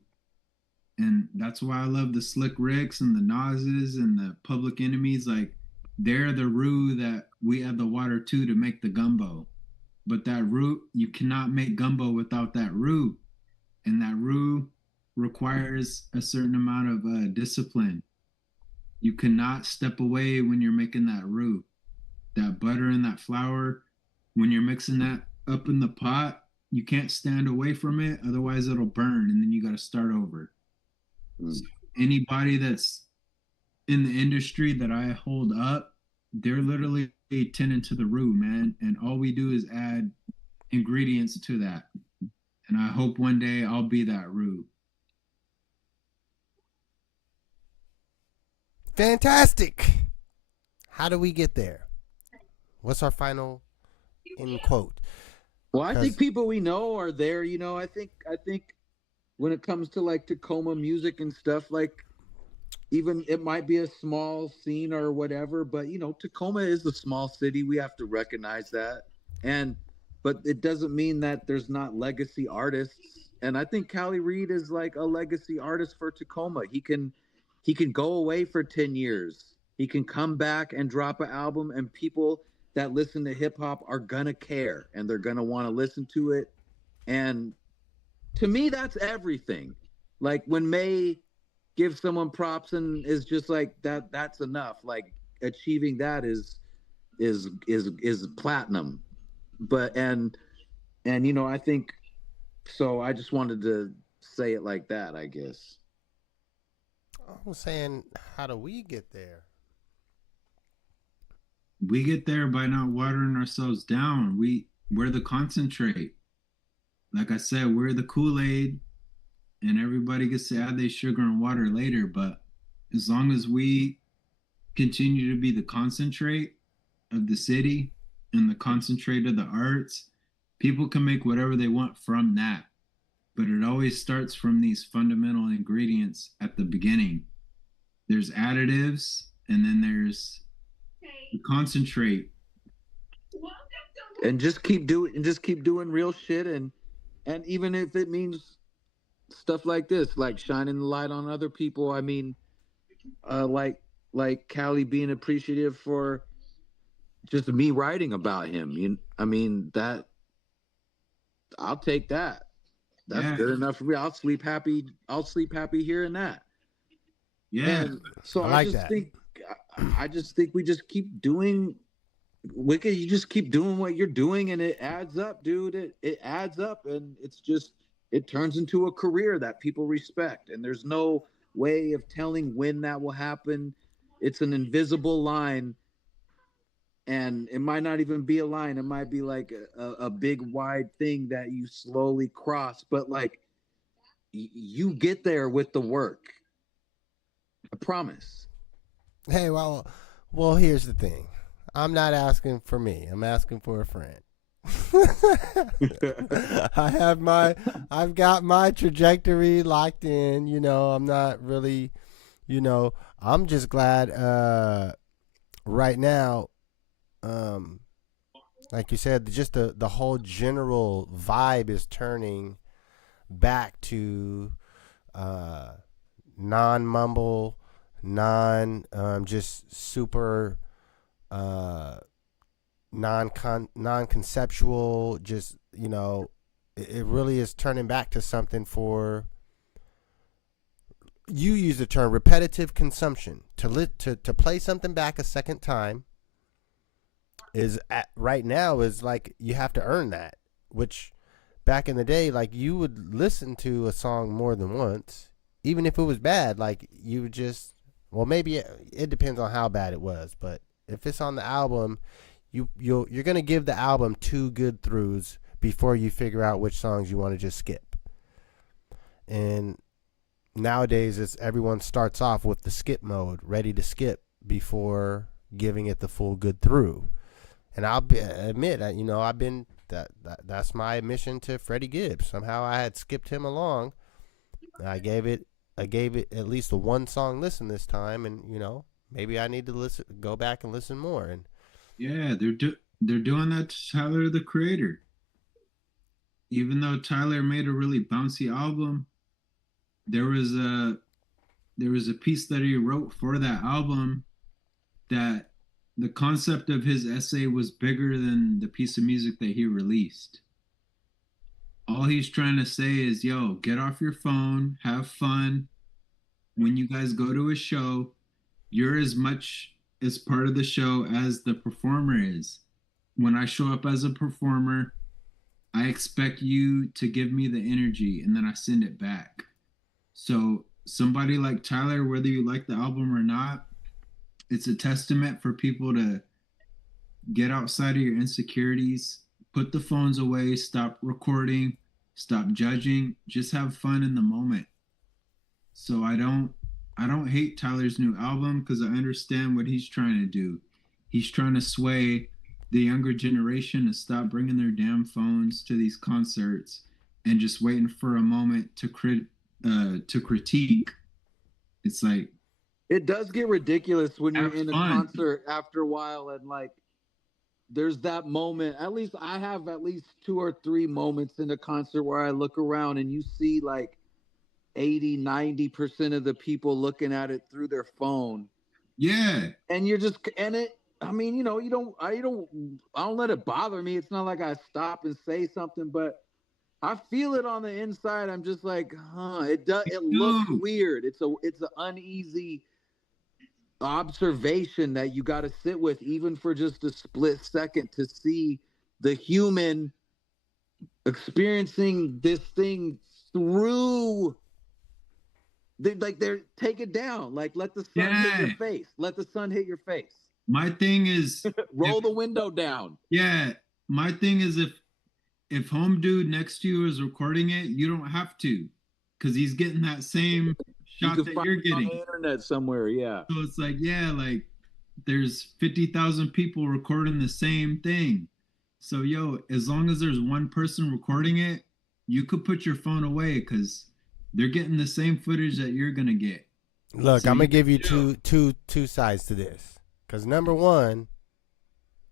And that's why I love the Slick Ricks and the Nas's and the Public Enemies. Like, they're the roux that we add the water to make the gumbo. but that roux, you cannot make gumbo without that roux. And that roux requires a certain amount of discipline. You cannot step away when you're making that roux. That butter and that flour, when you're mixing that up in the pot, you can't stand away from it, otherwise it'll burn, and then you got to start over. So anybody that's in the industry that I hold up, they're literally tending to the roux, man, and all we do is add ingredients to that. And I hope one day I'll be that roux. Fantastic. How do we get there? What's our final end quote? Well, I think people we know are there. You know, I think when it comes to like Tacoma music and stuff, like even it might be a small scene or whatever, but you know, Tacoma is a small city. We have to recognize that. But it doesn't mean that there's not legacy artists. And I think Callie Reed is like a legacy artist for Tacoma. He can go away for 10 years. He can come back and drop an album, and people that listen to hip hop are gonna care and they're gonna want to listen to it. And to me, that's everything. Like when May gives someone props and is just like that's enough. Like achieving that is platinum. But and you know, I think so. I just wanted to say it like that, I guess. I was saying, how do we get there? We get there by not watering ourselves down. We're the concentrate. Like I said, we're the Kool-Aid, and everybody gets to add their sugar and water later. But as long as we continue to be the concentrate of the city and the concentrate of the arts, people can make whatever they want from that. But it always starts from these fundamental ingredients at the beginning. There's additives, and then there's the concentrate. And just keep doing real shit, and even if it means stuff like this, like shining the light on other people. I mean, like Callie being appreciative for just me writing about him. I mean, that I'll take that. That's good enough for me. I'll sleep happy hearing that. Yeah. And so I like that. I just think we just keep doing Wicked. You just keep doing what you're doing, and it adds up, dude. It adds up, and it turns into a career that people respect. And there's no way of telling when that will happen. It's an invisible line. And it might not even be a line. It might be like a big wide thing that you slowly cross. But like you get there with the work. I promise. Hey, well, here's the thing. I'm not asking for me. I'm asking for a friend. I've got my trajectory locked in. You know, I'm not really, you know, I'm just glad right now. Like you said, just the whole general vibe is turning back to non-mumble, just super non-conceptual. Just, you know, it really is turning back to something for. You use the term repetitive consumption. To play something back a second time right now is like you have to earn that, which back in the day, like you would listen to a song more than once, even if it was bad. Like you would just, well, maybe it depends on how bad it was, but if it's on the album, you're gonna give the album 2 good throughs before you figure out which songs you want to just skip. And nowadays, everyone starts off with the skip mode, ready to skip before giving it the full good through. And I'll admit, you know, I've been that's my admission to Freddie Gibbs. Somehow I had skipped him along. I gave it at least a 1 song listen this time, and you know, maybe I need to go back and listen more. And yeah, they're doing that to Tyler the Creator. Even though Tyler made a really bouncy album, there was a piece that he wrote for that album that the concept of his essay was bigger than the piece of music that he released. All he's trying to say is, yo, get off your phone, have fun. When you guys go to a show, you're as much as part of the show as the performer is. When I show up as a performer, I expect you to give me the energy and then I send it back. So somebody like Tyler, whether you like the album or not, it's a testament for people to get outside of your insecurities, put the phones away, stop recording, stop judging, just have fun in the moment. So I don't hate Tyler's new album because I understand what he's trying to do. He's trying to sway the younger generation to stop bringing their damn phones to these concerts and just waiting for a moment to critique. It's like, it does get ridiculous when you're in a fun. concert after a while, and like there's that moment. At least I have at least 2 or 3 moments in a concert where I look around and you see like 80-90% of the people looking at it through their phone. Yeah. And you're just, and it, I mean, you know, I don't let it bother me. It's not like I stop and say something, but I feel it on the inside. I'm just like, it looks weird. It's an uneasy observation that you got to sit with, even for just a split second, to see the human experiencing this thing through. They're take it down. Like, let the sun hit your face. Let the sun hit your face. My thing is roll the window down. Yeah. My thing is if home dude next to you is recording it, you don't have to, because he's getting that same shot that you're getting on the internet somewhere. Yeah. So it's like, yeah, like there's 50,000 people recording the same thing. So yo, as long as there's one person recording it, you could put your phone away because they're getting the same footage that you're gonna get. Look, So I'm gonna give you two sides to this. Because number one,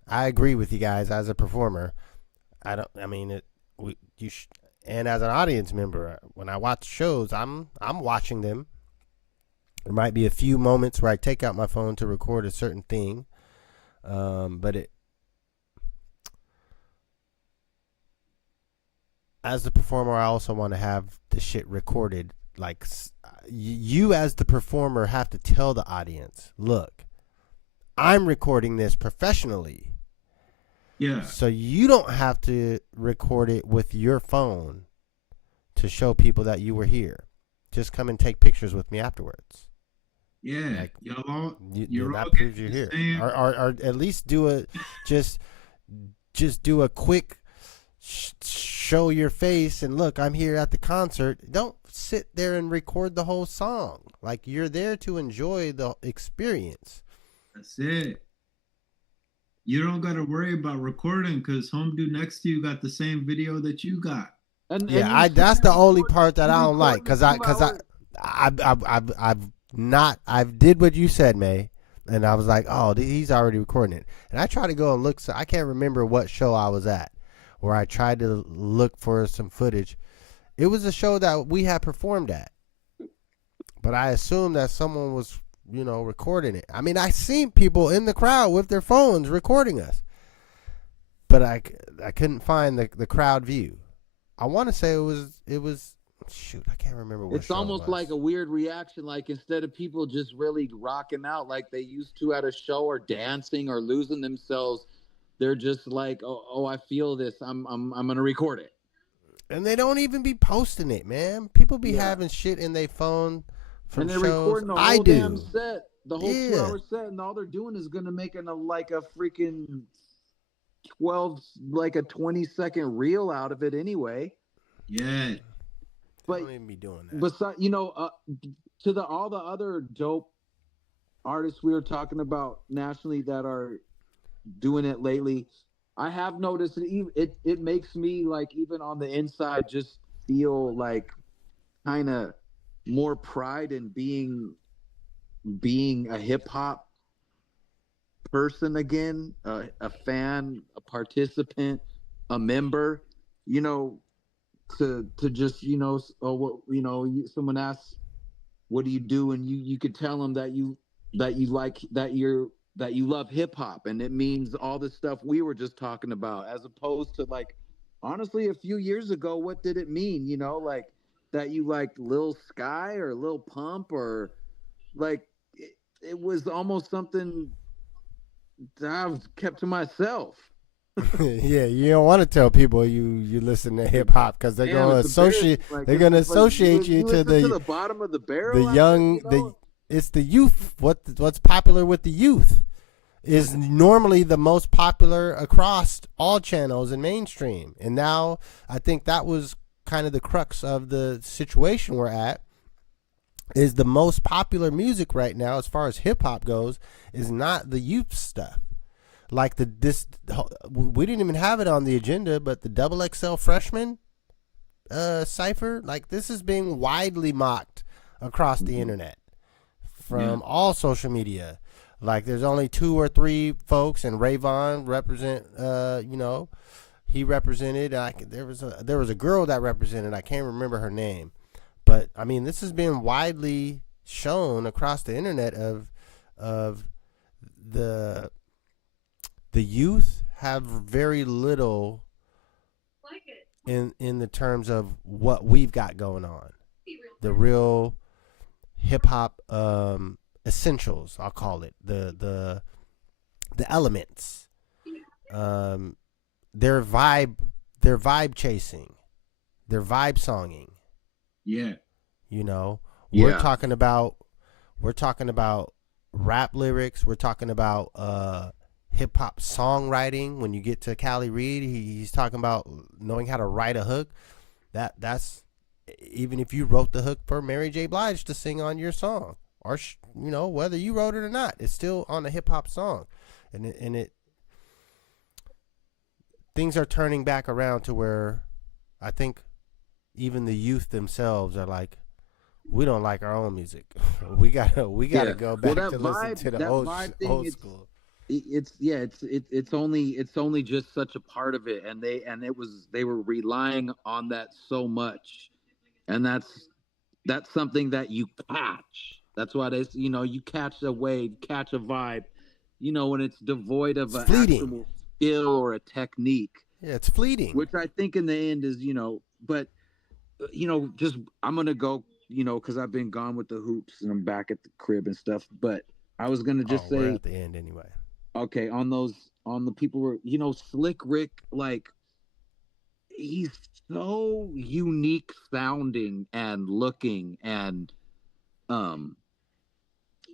I agree with you guys as a performer. And as an audience member, when I watch shows, I'm watching them. There might be a few moments where I take out my phone to record a certain thing, but as the performer, I also want to have the shit recorded. Like, you as the performer have to tell the audience, look, I'm recording this professionally. Yeah. So you don't have to record it with your phone to show people that you were here. Just come and take pictures with me afterwards. Yeah. Like, you're that all proves you're here. Or at least do a just do a quick show your face and look, I'm here at the concert. Don't sit there and record the whole song. Like, you're there to enjoy the experience. That's it. You don't got to worry about recording because home dude next to you got the same video that you got. That's the only part that I don't like, because I did what you said, May, and I was like, oh, he's already recording it, and I tried to go and look. So I can't remember what show I was at where I tried to look for some footage. It was a show that we had performed at, but I assumed that someone was, recording it. I mean, I seen people in the crowd with their phones recording us, but I couldn't find the crowd view. I want to say it was shoot, I can't remember what. It's almost like a weird reaction. Like, instead of people just really rocking out like they used to at a show, or dancing or losing themselves, they're just like, oh, I feel this. I'm gonna record it. And they don't even be posting it, man. People be having shit in their phone from and they're shows. recording the whole damn set, the whole 2-hour set, and all they're doing is gonna make a freaking 20-second reel out of it anyway. Yeah. But don't even be doing that. Besides, to all the other dope artists we were talking about nationally that are doing it lately, I have noticed it makes me, like, even on the inside, just feel like kind of more pride in being a hip hop person again, a fan, a participant, a member. To just someone asks, what do you do, and you could tell them that you like, that you're that you love hip hop, and it means all the stuff we were just talking about, as opposed to like, honestly, a few years ago, what did it mean? You know, like that you liked Lil Sky or Lil Pump, or like it was almost something that I've kept to myself. Yeah, you don't want to tell people you listen to hip hop because they're Damn, gonna it's associate embarrassing. Like, they're gonna it's like, associate you to listen to the the bottom of the barrel. young it's the youth. What's popular with the youth is normally the most popular across all channels and mainstream. And now I think that was kind of the crux of the situation we're at, is the most popular music right now as far as hip hop goes is not the youth stuff. Like we didn't even have it on the agenda, but the Double XL freshman cipher, like this is being widely mocked across the internet from all social media. Like there's only 2 or 3 folks, and Rayvon represent. He represented. There was a girl that represented. I can't remember her name, but I mean this has been widely shown across the internet of the youth have very little in the terms of what we've got going on. The real hip hop essentials, I'll call it, the elements. Their vibe chasing, their vibe songing. Yeah. You know, Yeah. we're talking about rap lyrics, we're talking about hip hop songwriting. When you get to Cali Reed, he's talking about knowing how to write a hook. That's even if you wrote the hook for Mary J. Blige to sing on your song, or whether you wrote it or not, it's still on a hip hop song, and it things are turning back around to where I think even the youth themselves are like, we don't like our own music. we gotta go back to listen to the old school. It's only just such a part of it, and they were relying on that so much, and that's something that you catch. That's what it is. You catch a wave, catch a vibe. When it's devoid of an actual skill or a technique. Yeah, it's fleeting. Which I think in the end is, but just I'm gonna go, because I've been gone with the hoops and I'm back at the crib and stuff. But I was gonna just say we're at the end anyway. Okay, on the people were, Slick Rick, like he's so unique sounding and looking, and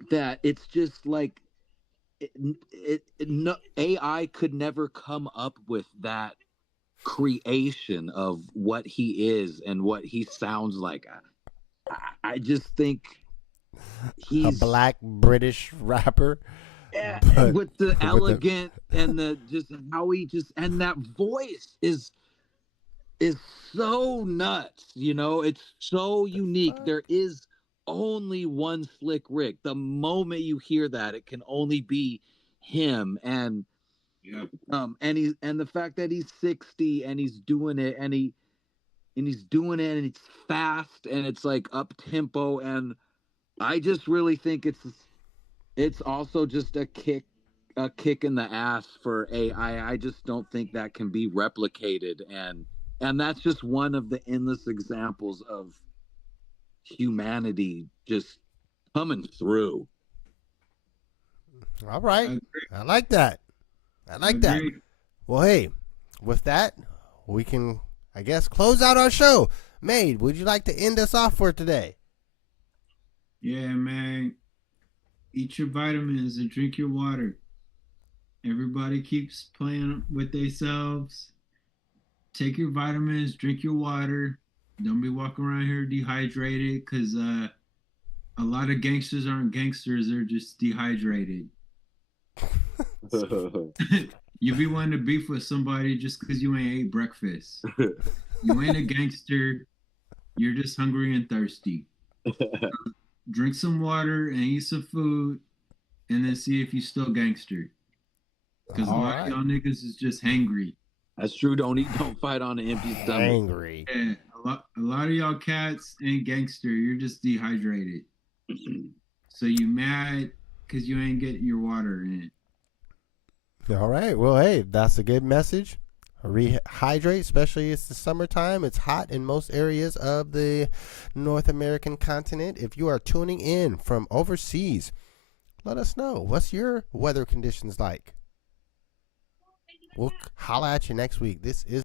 that it's just like AI could never come up with that creation of what he is and what he sounds like. I just think he's a black British rapper. Yeah, with the elegant and the just how he just, and that voice is so nuts, it's so unique. There is only one Slick Rick. The moment you hear that, it can only be him. And and the fact that he's 60 and he's doing it, and he's doing it, and it's fast, and it's like up tempo, and I just really think it's also just a kick in the ass for AI. I just don't think that can be replicated, and that's just one of the endless examples of humanity just coming through. All right, I like that. That. Well, hey, with that, we can, I guess, close out our show. Maid, would you like to end us off for today? Yeah, man. Eat your vitamins and drink your water. Everybody keeps playing with themselves. Take your vitamins, drink your water. Don't be walking around here dehydrated, because a lot of gangsters aren't gangsters. They're just dehydrated. You be wanting to beef with somebody just because you ain't ate breakfast. You ain't a gangster. You're just hungry and thirsty. Drink some water and eat some food, and then see if you still gangster. Because a lot of y'all niggas is just hangry. That's true. Don't fight on an empty stomach. Angry. Yeah, a lot of y'all cats ain't gangster. You're just dehydrated. So you mad because you ain't getting your water in. All right. Well, hey, that's a good message. Rehydrate, especially it's the summertime. It's hot in most areas of the North American continent. If you are tuning in from overseas, let us know. What's your weather conditions like? We'll holla at you next week. This is